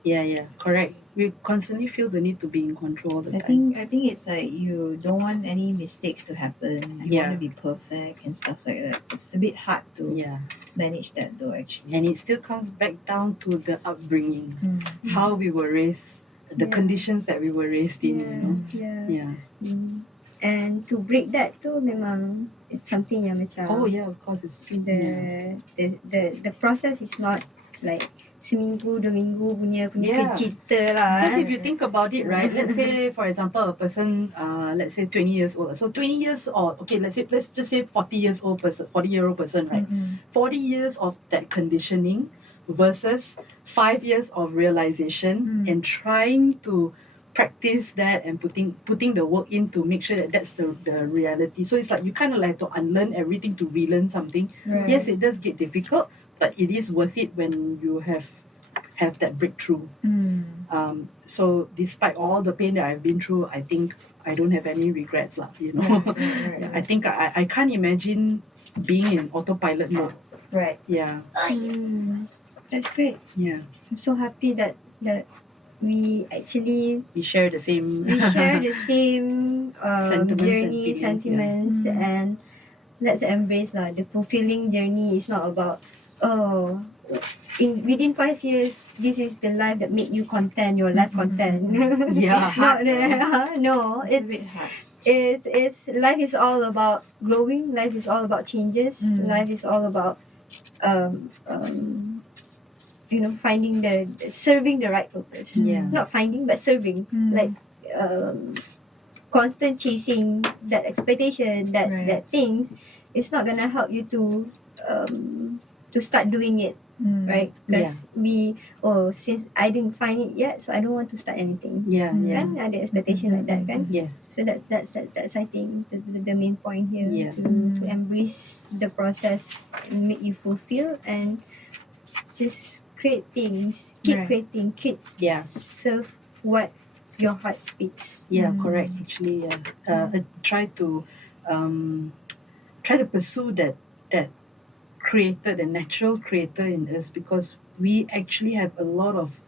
Yeah. Correct. We constantly feel the need to be in control all the I time. think it's like you don't want any mistakes to happen. You want to be perfect and stuff like that. It's a bit hard to manage that though, actually. And it still comes back down to the upbringing, how we were raised, the conditions that we were raised in, you know. Yeah. And to break that tu memang it's something yang macam Of course it's the process is not like seminggu 2 minggu punya cerita lah. Because if you think about it, right, let's say for example a person let's say 20 years old. So 20 years or okay, let's just say 40-year-old person, right? 40 years of that conditioning versus 5 years of realization and trying to practice that and putting the work in to make sure that that's the reality. So it's like you kind of like to unlearn everything to relearn something. Yes, it does get difficult, but it is worth it when you have that breakthrough. So despite all the pain that I've been through, I think I don't have any regrets lah, you know. I think I can't imagine being in autopilot mode. Right. Yeah. That's great. Yeah. I'm so happy that we share the same sentiments journey, and sentiments, and let's embrace lah. The fulfilling journey is not about within 5 years this is the life that make you content, your life content. No, It's a bit hard. it's life is all about growing. Life is all about changes. Life is all about finding serving the right purpose. Not finding but serving. Like constant chasing that expectation, that things, it's not gonna help you to start doing it. Right? Because since I didn't find it yet, so I don't want to start anything. Kan ada expectation like that kan. Yes. So that's I think the main point here, to embrace the process, make you fulfill and just create things, keep creating, serve what your heart speaks. Correct. Actually, try to pursue that creator, the natural creator in us, because we actually have a lot of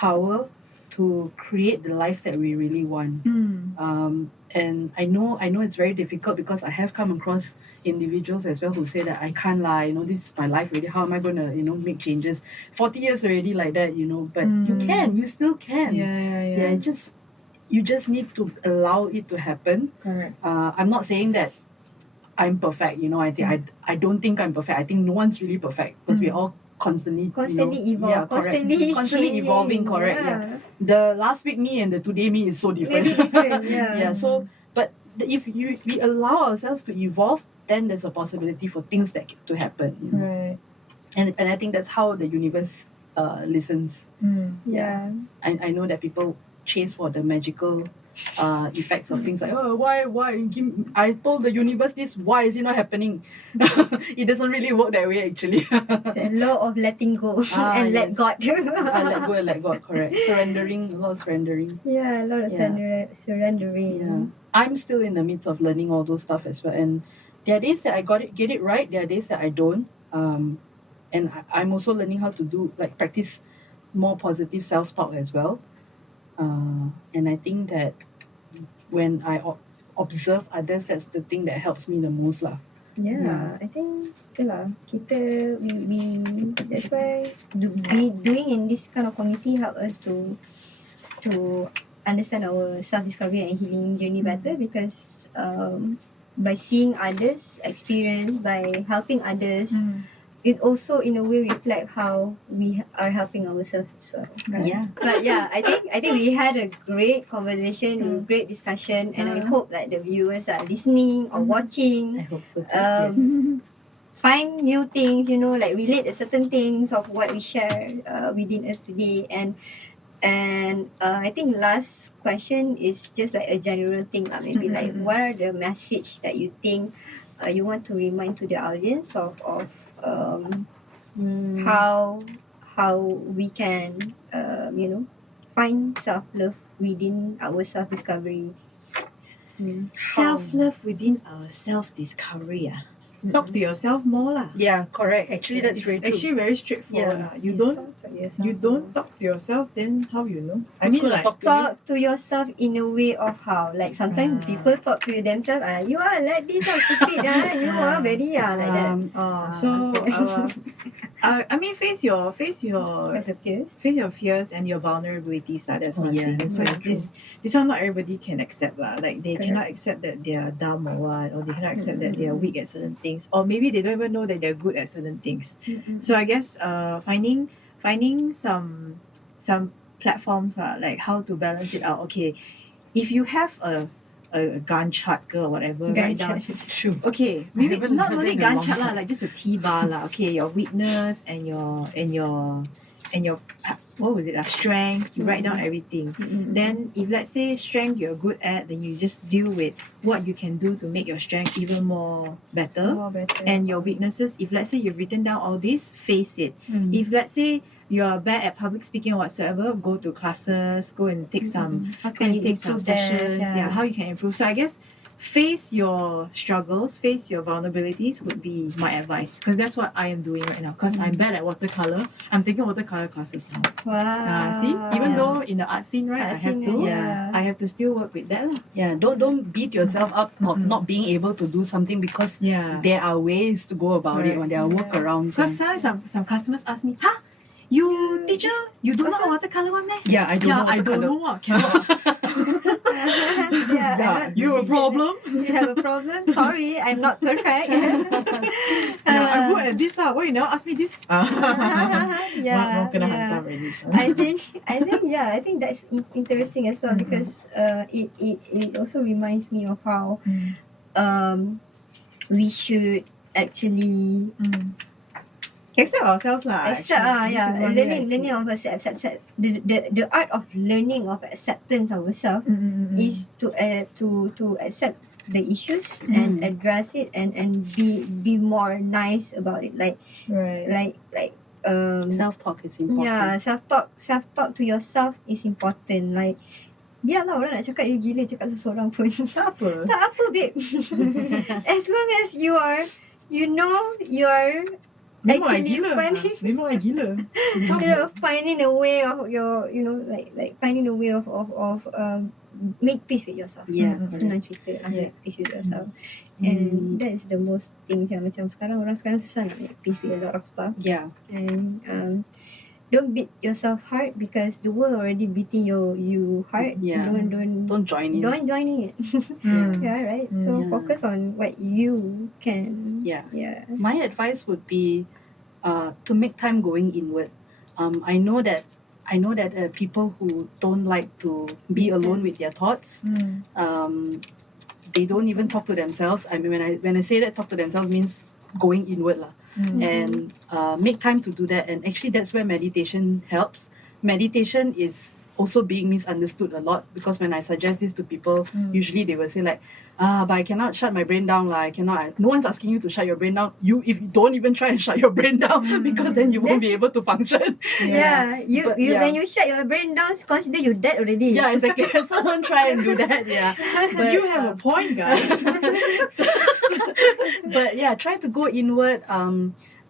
power to create the life that we really want. And I know it's very difficult because I have come across individuals as well who say that I can't lie, this is my life really, how am I going to make changes? 40 years already like that, but you still can. You just need to allow it to happen. Correct. I'm not saying that I'm perfect, I don't think I'm perfect. I think no one's really perfect because we're all constantly evolve, constantly evolving. Correct. The last week me and the today me is so different. Maybe different. So but if we allow ourselves to evolve, then there's a possibility for things to happen. Right. And I think that's how the universe listens. I know that people chase for the magical effects of things like, oh, why, I told the universe this, why is it not happening? It doesn't really work that way actually. It's a law of letting go and let yes. God. Let go and let God, correct. Surrendering, a lot of surrendering. Yeah, a lot of Yeah. surrendering. Yeah. I'm still in the midst of learning all those stuff as well. And there are days that I get it right, there are days that I don't. And I'm also learning how to practice more positive self-talk as well. And I think that when I observe others, that's the thing that helps me the most lah. Yeah, I think itulah kita we that's why doing in this kind of community help us to understand our self-discovery and healing journey better, because by seeing others experience, by helping others, it also in a way reflect how we are helping ourselves as well. Right? Yeah. But yeah, I think we had a great conversation, great discussion, and I hope that the viewers are listening or watching I hope so too. find new things, you know, like relate to certain things of what we share within us today. And I think last question is just like a general thing, maybe like what are the message that you think you want to remind to the audience of how we can find self-love within our self-discovery. Self-love within our self-discovery. Talk to yourself more lah. Yeah, correct. Actually, that's It's very true. actually very straightforward. Yeah. You don't talk to yourself, then how you know? I Who's mean, gonna like talk to you? Talk to yourself in a way of how, like sometimes people talk to themselves, you are like this, stupid, you are very like that. I mean, face your As a peers. face your fears and your vulnerabilities. That's one yeah, thing. that's Because very this one not everybody can accept lah. Like they Correct. cannot accept that they are dumb or what, or they cannot accept that they are weak at certain things, or maybe they don't even know that they're good at certain things. So I guess finding some platforms like how to balance it out. Okay, if you have a Gantt chart or whatever, write down. Sure. Okay, I maybe haven't not heard only that in a Gantt long chart lah, time. like just a T bar lah. Okay, your weakness and your what was it? Strength. You write down everything. Then if let's say strength you're good at, then you just deal with what you can do to make your strength even more better. And your weaknesses, if let's say you've written down all this, face it. If let's say you're bad at public speaking or whatsoever, go to classes, go and take some How can you take some improve that? sessions. Yeah, how you can improve. So I guess face your struggles, face your vulnerabilities would be my advice, because that's what I am doing right now. Because I'm bad at watercolor, I'm taking watercolor classes now. Wow. See, even though in the art scene, right, Art scene, I have to still work with that lah. Yeah, don't beat yourself up of not being able to do something, because Yeah. there are ways to go about it, or there are workarounds. Because sometimes some customers ask me, huh? You teacher, you don't know watercolor one meh? Yeah, I don't know I don't watercolor. know. Cannot. Yeah, You have a problem? You have a problem? Sorry, I'm not perfect. I'm good at this. Why you never ask me this? Yeah, Kena yeah. hantam already, so. I think that's interesting as well, because it also reminds me of how we should actually Accept ourselves lah. learning of accept the art of learning of acceptance of ourselves is to accept the issues and address it and be more nice about it, like Self-talk is important. yeah, self talk to yourself is important. Like biarlah orang nak cakap you gila, cakap seseorang pun Tak apa. tak apa babe. As long as you are Memang I actually gila. Memang I gila. finding a way of your like finding a way of make peace with yourself. Yeah, Senang cerita lah, make peace with yourself. And that is the most things yang macam orang sekarang susah nak make peace with a lot of stuff. Yeah. And don't beat yourself hard, because the world already beating you hard. Yeah. Don't join in. Don't join in it. Yeah, right. So Yeah. focus on what you can. Yeah. Yeah. My advice would be to make time going inward. I know that people who don't like to be alone with their thoughts, they don't even talk to themselves. I mean, when I say that talk to themselves means going inward lah. And make time to do that. And actually that's where meditation helps. Meditation is also being misunderstood a lot, because when I suggest this to people, usually they will say like, but I cannot shut my brain down. I cannot. No one's asking you to shut your brain down. If you don't even try and shut your brain down, because then you won't be able to function. You when you shut your brain down, consider you dead already. Yeah, exactly. Someone try and do that. Yeah, but you have a point, guys. but yeah, try to go inward.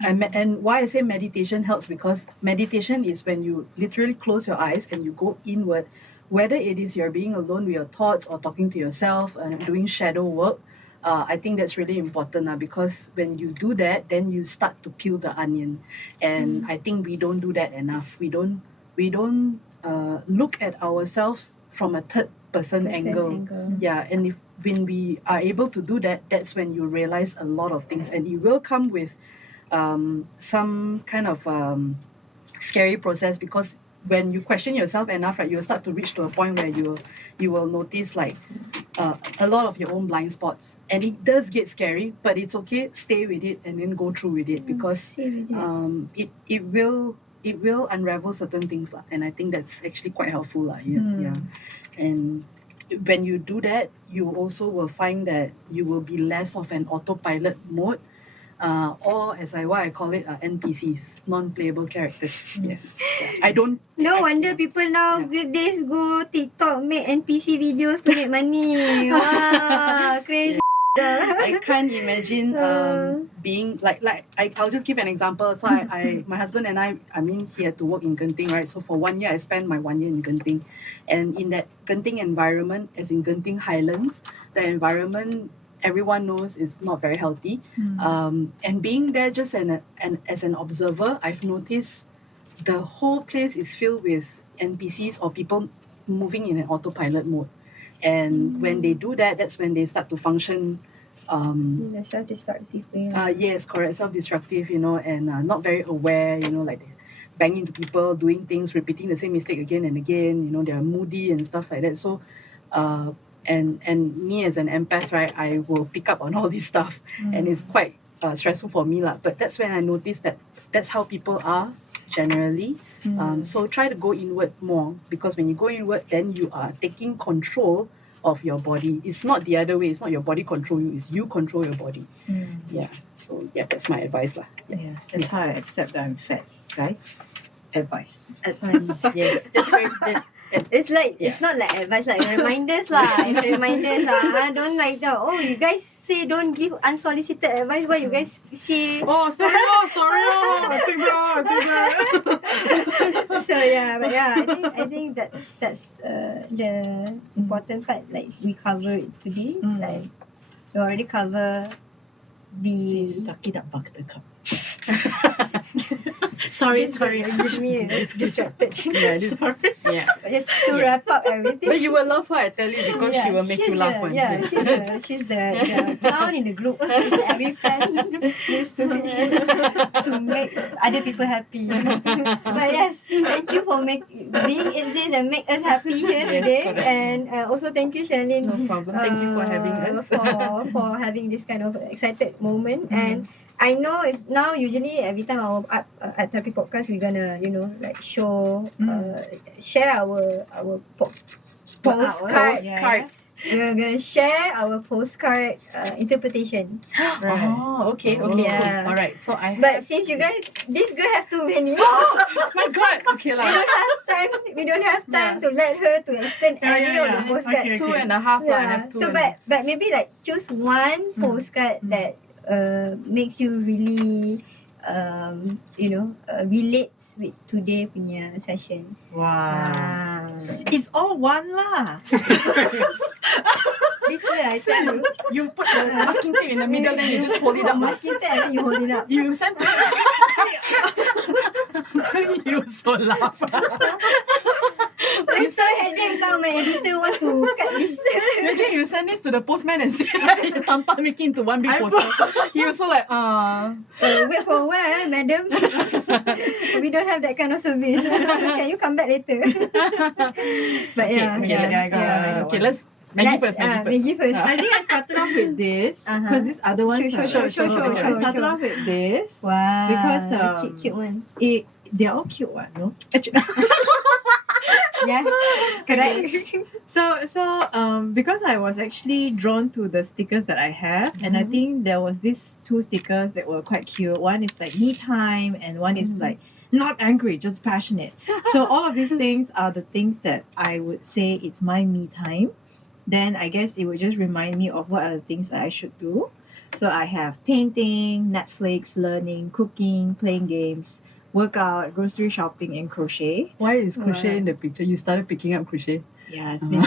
And why I say meditation helps, because meditation is when you literally close your eyes and you go inward, whether it is you're being alone with your thoughts or talking to yourself and doing shadow work. I think that's really important because when you do that, then you start to peel the onion, and I think we don't do that enough. We don't look at ourselves from a third person angle. Yeah, and when we are able to do that, that's when you realize a lot of things, and it will come with some kind of scary process, because when you question yourself enough, right, you'll start to reach to a point where you will notice like a lot of your own blind spots, and it does get scary, but it's okay. Stay with it and then go through with it, because it will unravel certain things lah, and I think that's actually quite helpful lah. Yeah. And when you do that, you also will find that you will be less of an autopilot mode. Or as what I call it, NPCs, non-playable characters. Yes. I don't. No wonder people nowadays go TikTok, make NPC videos to make money. Wow, crazy. I can't imagine being like I'll just give an example. So my husband and I mean, he had to work in Genting, right? So for 1 year, I spent my 1 year in Genting, and in that Genting environment, as in Genting Highlands, the environment, everyone knows is not very healthy. And being there just as an observer, I've noticed the whole place is filled with NPCs or people moving in an autopilot mode. And when they do that, that's when they start to function in a self-destructive way. Yes, correct, self-destructive, and not very aware, like they bang into people, doing things, repeating the same mistake again and again, they're moody and stuff like that. So and me as an empath, right, I will pick up on all this stuff, and it's quite stressful for me lah. But that's when I noticed that that's how people are generally. So try to go inward more, because when you go inward, then you are taking control of your body. It's not the other way. It's not your body control you. It's you control your body. Yeah. So yeah, that's my advice lah. Yeah, that's how I accept that I'm fat, guys. Advice. Yes, that's very. It's like it's not like advice, like reminders lah. It's reminders lah. Don't like that. Oh, you guys say don't give unsolicited advice. Why you guys say? Oh, sorry. I think that. So yeah, but yeah, I think that's the important part. Like we covered today. Like we already cover the Sakit Buttercup. Sorry. Give me a distracted. Sorry. Yeah. Just to wrap up everything. But you will love her, I tell you, because she will make you laugh. She's the clown in the group. She's every friend used to make other people happy. But yes, thank you for being exist and make us happy here today. Correct. And also thank you, Charlene. No problem. Thank you for having us. for having this kind of excited moment. And I know it's now usually every time at Therapy Podcast we're gonna share our postcard. We're gonna share our postcard interpretation. Right. Oh, okay. Yeah. Cool. All right. So But since you guys, this girl have too many. Oh my God. Okay, We don't have time to let her to explain every of the postcard. Okay. 2.5. I have two. So but maybe choose one postcard that makes you really relates with today punya session. Wow. It's all one lah. This way I tell you. You put the masking tape in the middle, then you just hold it up. Masking tape and then you hold it up. You send to you so laugh. It's so headache now. My editor want to cut this. Imagine you send this to the postman and say you tampal making into one big poster. He also like wait for a while, madam. We don't have that kind of service. Can you come back later? But okay, let's Maggie first. I think I started off with this because this other one. Sure. I started off with this. Wow. Because cute one. They're all cute one, no? Yeah, correct. Because I was actually drawn to the stickers that I have, and I think there was these two stickers that were quite cute. One is like me time, and one is like not angry, just passionate. So all of these things are the things that I would say it's my me time. Then I guess it would just remind me of what are the things that I should do. So I have painting, Netflix, learning, cooking, playing games, workout, grocery shopping, and crochet. Why is crochet in the picture? You started picking up crochet. Yeah, it's been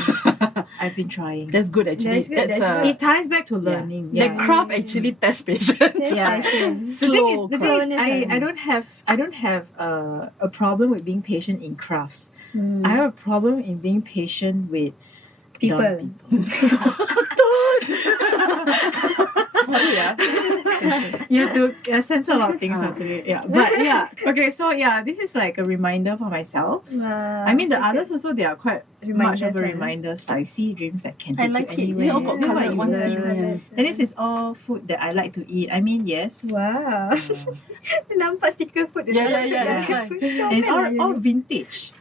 I've been trying. That's good actually. That's good, that's good. It ties back to learning. The craft actually tests patience. Yeah. Slow The thing is, I don't have a problem with being patient in crafts. I have a problem in being patient with People. dumb people. Yeah. You have to censor a lot of things after it. Yeah. But yeah. Okay, so yeah, this is like a reminder for myself. I mean, the others also, they are quite much of a reminders. Like, see dreams that can take like it. you We all anywhere. got Look what colour, you one learn. theme, And this is all food that I like to eat. I mean, yes. Wow. Nampak sticker food. Yeah, that's right. And it's all vintage.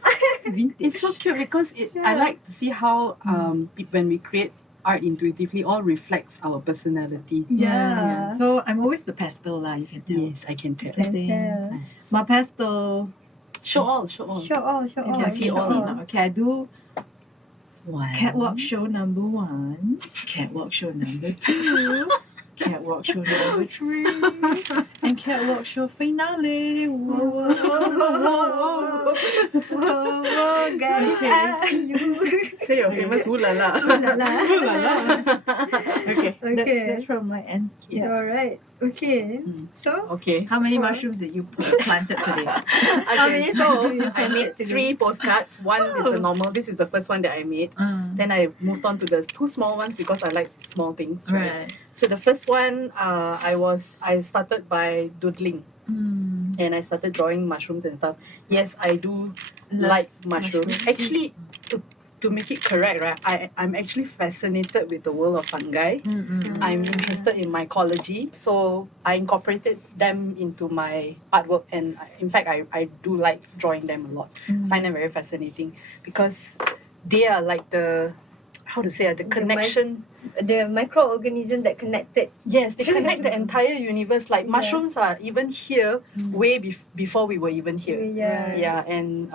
Vintage. It's so cute because I like to see how when we create art intuitively, all reflects our personality. Yeah. So I'm always the pastel lah, you can tell. Yes, I can tell. Tell. My pastel. Show all, show all. Show all, show all. You can see all now. Okay, I do One. catwalk show number 1, catwalk show number 2, catwalk show number 3, and catwalk show finale. Whoa, whoa, whoa, whoa, Whoa, whoa, guys, Okay. you. Say your famous hula la. Okay, Okay. that's from my end. Yeah. All right. Okay. So, Okay. How many mushrooms did you planted today? How many so mushrooms you I planted made today? 3 postcards. One is the normal. This is the first one that I made. Then I moved on to the 2 small ones because I like small things. Right. So the first one, I started by doodling and I started drawing mushrooms and stuff. Yes, I do like mushrooms. mushrooms. Actually, to make it correct, right? I'm actually fascinated with the world of fungi. I'm interested in mycology, so I incorporated them into my artwork, and in fact, I do like drawing them a lot. I find them very fascinating because they are like the connection. The microorganism that connected. Yes, they connect the entire universe. Like mushrooms are even here way before we were even here. Yeah. And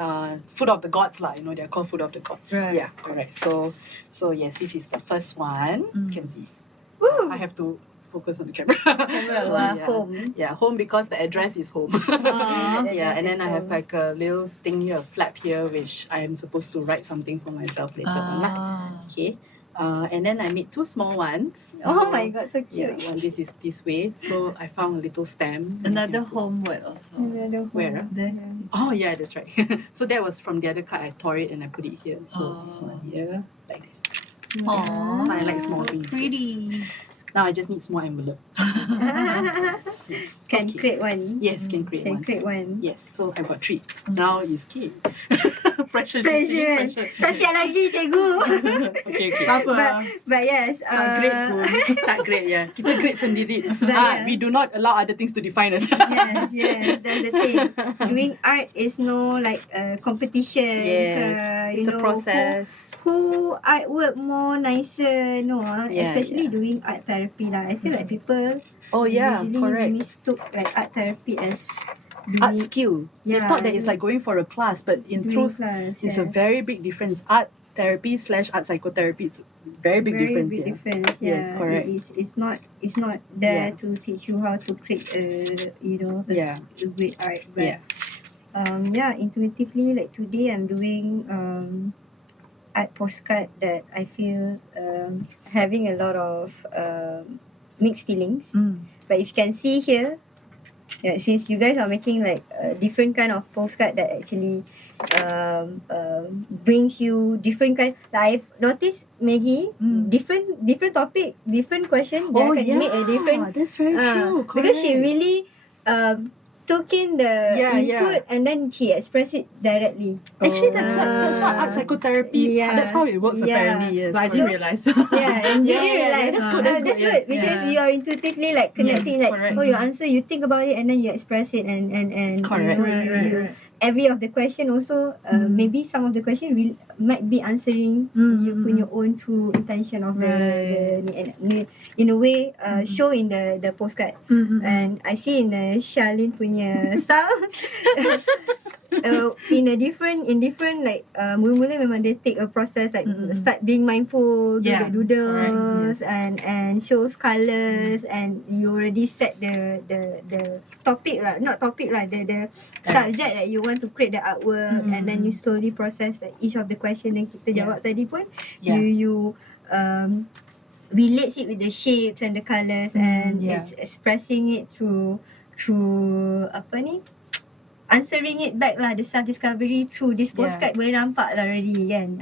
food of the gods lah. You know, they're called food of the gods. Right. Yeah, correct. So yes, this is the first one. You can see. Woo! I have to focus on the camera. Wow, yeah. home. Yeah, home because the address is home. Yeah, and then I have like a little thing here, a flap here, which I am supposed to write something for myself later on lah. Okay. And then I made 2 small ones. Oh my god, so Yeah, cute. one this is this way. So I found a little stem. Another home word also. Where? There. Oh yeah, that's right. So that was from the other card. I tore it and I put it here. So this one here, like this. Aww. So I like small things. Pretty. Now I just need small envelope. Can Okay. create one. Yes, can create Can one. create one. Yes, so I got 3. Now is key. Pressure. Pressure. Tak siap lagi, cikgu. Okay. But yes. Grade pun. Tak grade, yeah. Kita grade sendiri. yeah. We do not allow other things to define us. Yes, that's the thing. Doing art is no like a competition. Yes, it's a you know, process. Who artwork more nicer, no? Yeah, Especially doing art therapy lah. I feel like people Oh yeah, usually correct. mistook like art therapy as Art doing skill. They Yeah. thought that it's like going for a class, but in doing truth, class, it's a yes. very big difference. Art therapy / art psychotherapy, it's a very big difference. Very big Yeah. difference. Yeah. Yes, correct. It's not there Yeah. to teach you how to create a Yeah. a great art. But Yeah. intuitively, like today I'm doing art postcard that I feel having a lot of mixed feelings. But if you can see here, yeah, since you guys are making like a different kind of postcard that actually brings you different kind. Like I've noticed Maggie, different topic, different question. They can make a different. That's very true. Because she correct. really took in the Yeah, input and then she expressed it directly. Actually, that's what art psychotherapy. Yeah. That's how it works. Yeah. Apparently, yes. But I didn't realize. Yeah, and you Yeah, didn't yeah, realize. that's good, That's that's good good, because yes. you are intuitively like connecting, Yes, like correct. oh, your answer, you think about it and then you express it and Correct. you, Right. every of the question also maybe some of the question might be answering you punya own true intention of the in a way show in the postcard. And I see in Charlene punya style in different like mula-mula memang dia take a process like start being mindful, do the doodles and shows colours, and you already set the topic lah, not topic lah, the subject that you want to create the artwork, and then you slowly process like each of the question yang kita jawab tadi pun you relates it with the shapes and the colours, and it's expressing it through apa ni, answering it back lah, the self-discovery through this postcard boleh nampak lah already kan.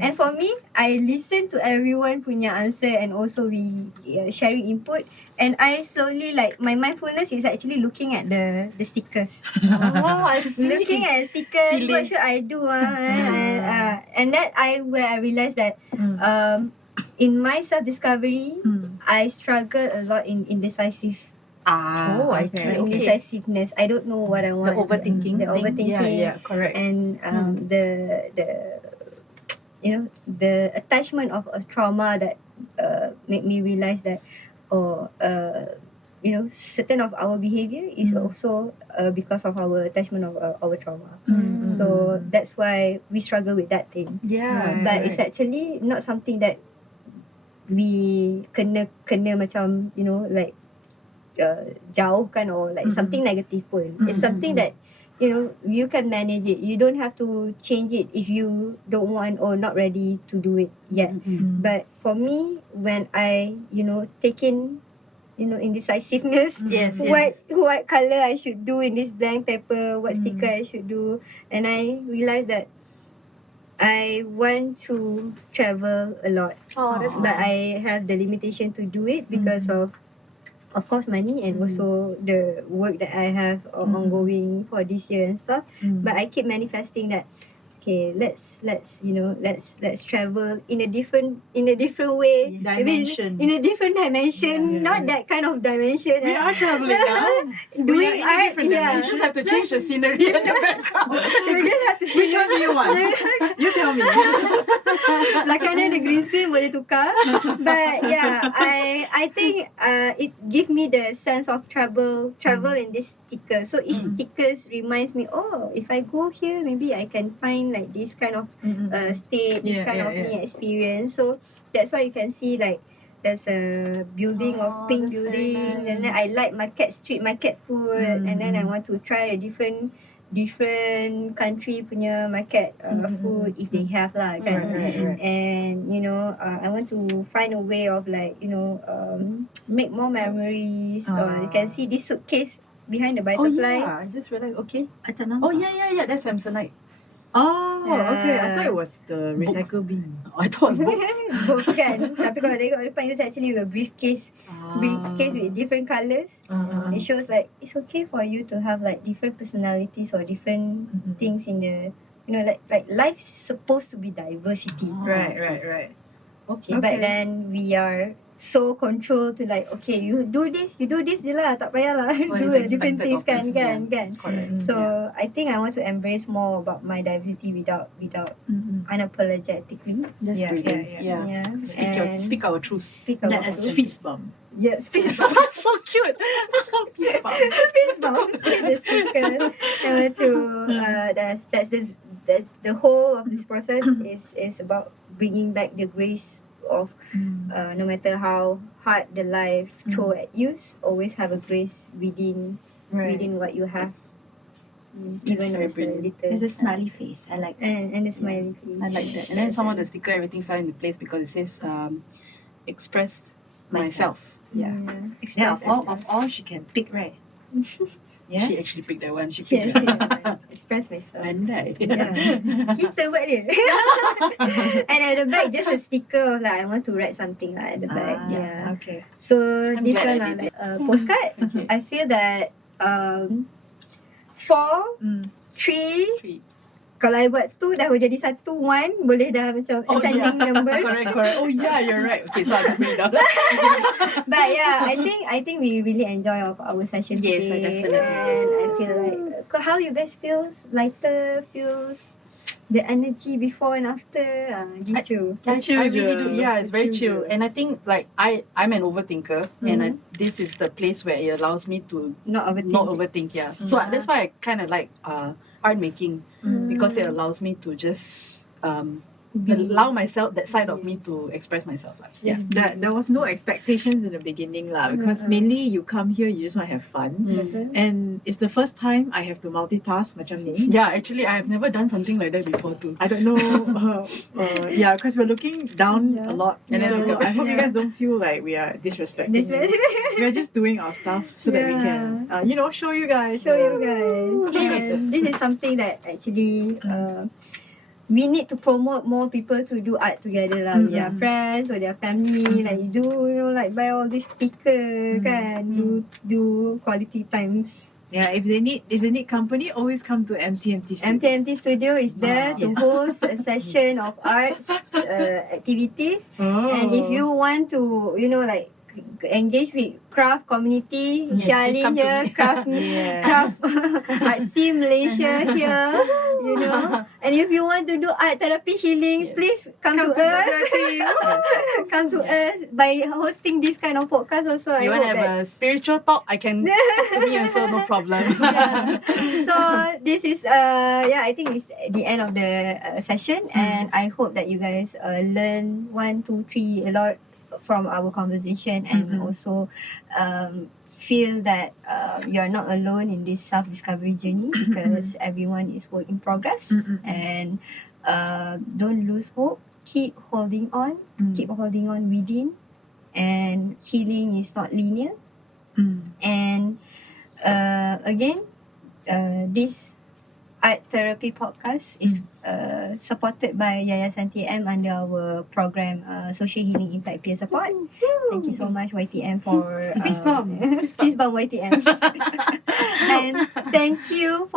And for me, I listen to everyone punya answer, and also we sharing input, and I slowly like my mindfulness is actually looking at the stickers. I see. Looking at stickers, what should I do and that where I realised that in my self-discovery I struggle a lot in indecisive. Indecisiveness. I don't know what I want. The overthinking. Yeah, correct. And the the attachment of a trauma that made me realize that certain of our behavior is also because of our attachment of our trauma. So that's why we struggle with that thing. But it's actually not something that we kena macam like jauhkan or like something negative pun. It's something that you can manage it. You don't have to change it if you don't want or not ready to do it yet. But for me, when I take in indecisiveness, what color I should do in this blank paper, what sticker I should do, and I realized that I want to travel a lot, but I have the limitation to do it because of course money, and also the work that I have ongoing for this year and stuff. But I keep manifesting that let's travel in a different way, Dimension. maybe in a different dimension, not that kind of dimension. We are traveling now. Doing art, You just have to change the scenery in the background. You just have to see. Which one do you want? You tell me. Belakangan the green screen boleh tukar. But yeah, I think it give me the sense of travel in this sticker. So each stickers reminds me, if I go here, maybe I can find like this kind of state, this kind of me experience. So that's why you can see like there's a building of pink building, and then I like street market food, and then I want to try a different country punya market food if they have lah kan. And I want to find a way of like make more memories. You can see this suitcase behind the butterfly. I just realized. Okay. I tak nampak. That's Samsonite. Okay. I thought it was the recycle bin. I thought it was books. Books kan. Tapi kalau tengok depan, it's actually a briefcase with different colours. It shows like it's okay for you to have like different personalities or different things in the like life is supposed to be diversity. Right. Okay. But then we are so controlled to like, you do this je lah, tak payah lah do different things kan. Correct. So I think I want to embrace more about my diversity without unapologetically. That's brilliant. Yeah. Speak our truth. Speak about That is truth. fist bump. Yes, fist bump. So cute. Fist bump. Fist bump. The sticker. I want to that's the whole of this process is about bringing back the grace of no matter how hard the life throw at you, always have a grace within what you have. Even very as a brilliant. little. There's a smiley face. I like that. And a smiley face. I like that. And then some of the sticker, everything fell into place because it says express myself. Express Of all she can pick, right? Yeah. She actually picked that one. She Yes, picked that one. express myself. Pandai. Kita buat dia. And at the back, just a sticker of like I want to write something lah at the back. Okay. So I'm this glad one I lah, did like postcard. Okay. I feel that 4, 3, Kalau I buat 2 dah jadi 1 1 boleh dah macam ascending numbers. Correct. Oh yeah, you're right. Okay, so I'll bring it down. But yeah, I think we really enjoy of our session Yes, today. definitely. And I feel like how you guys feels lighter, feels the energy before and after. Gitu. I really do. je. Yeah, it's very Chill chill. je. And I think like I'm an overthinker, and this is the place where it allows me to Not overthink. not overthink. Yeah. So that's why I kind of like art making because it allows me to just allow myself that side of me to express myself. Like, yeah. There was no expectations in the beginning lah, because mainly you come here, you just want to have fun. Betul. And it's the first time I have to multitask macam ni. Yeah, actually, I have never done something like that before too. I don't know. Yeah, because we're looking down a lot. And then So we go- I hope you guys don't feel like we are disrespecting you. We're just doing our stuff so that we can, show you guys. Show you guys. And this is something that actually we need to promote more people to do art together lah with their friends or their family. Like you do, like buy all this sticker kan, do quality times. Yeah, if they need company, always come to MTMT Studios. MTMT Studio is there to host a session of arts activities. And if you want to, like engage with craft community, Yes, Charlene please come to here, me. craft Artsy Malaysia here, And if you want to do art therapy healing, please come to us. Come to us by hosting this kind of podcast also. You I want to hope have that a spiritual talk? I can talk to me also, no problem. yeah. So this is I think it's the end of the session, and I hope that you guys learn 1, 2, 3 a lot from our conversation, and also feel that you're not alone in this self-discovery journey, because everyone is work in progress. And don't lose hope, keep holding on within, and healing is not linear. And again, this art therapy podcast is supported by Yayasan TM under our program Social Healing Impact Peer Support. Thank you so much YTM for Fist bump. Fist bump YTM. And thank you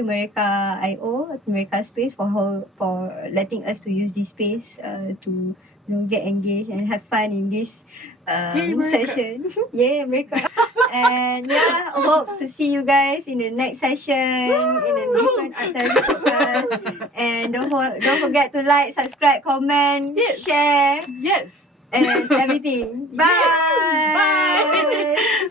Mereka IO, Mereka Space for letting us to use this space to get engaged and have fun in this session. Yeah, Mereka. And hope to see you guys in the next session in a different art therapy podcast. And don't forget to like, subscribe, comment, share, Yes. and everything. Bye. Bye.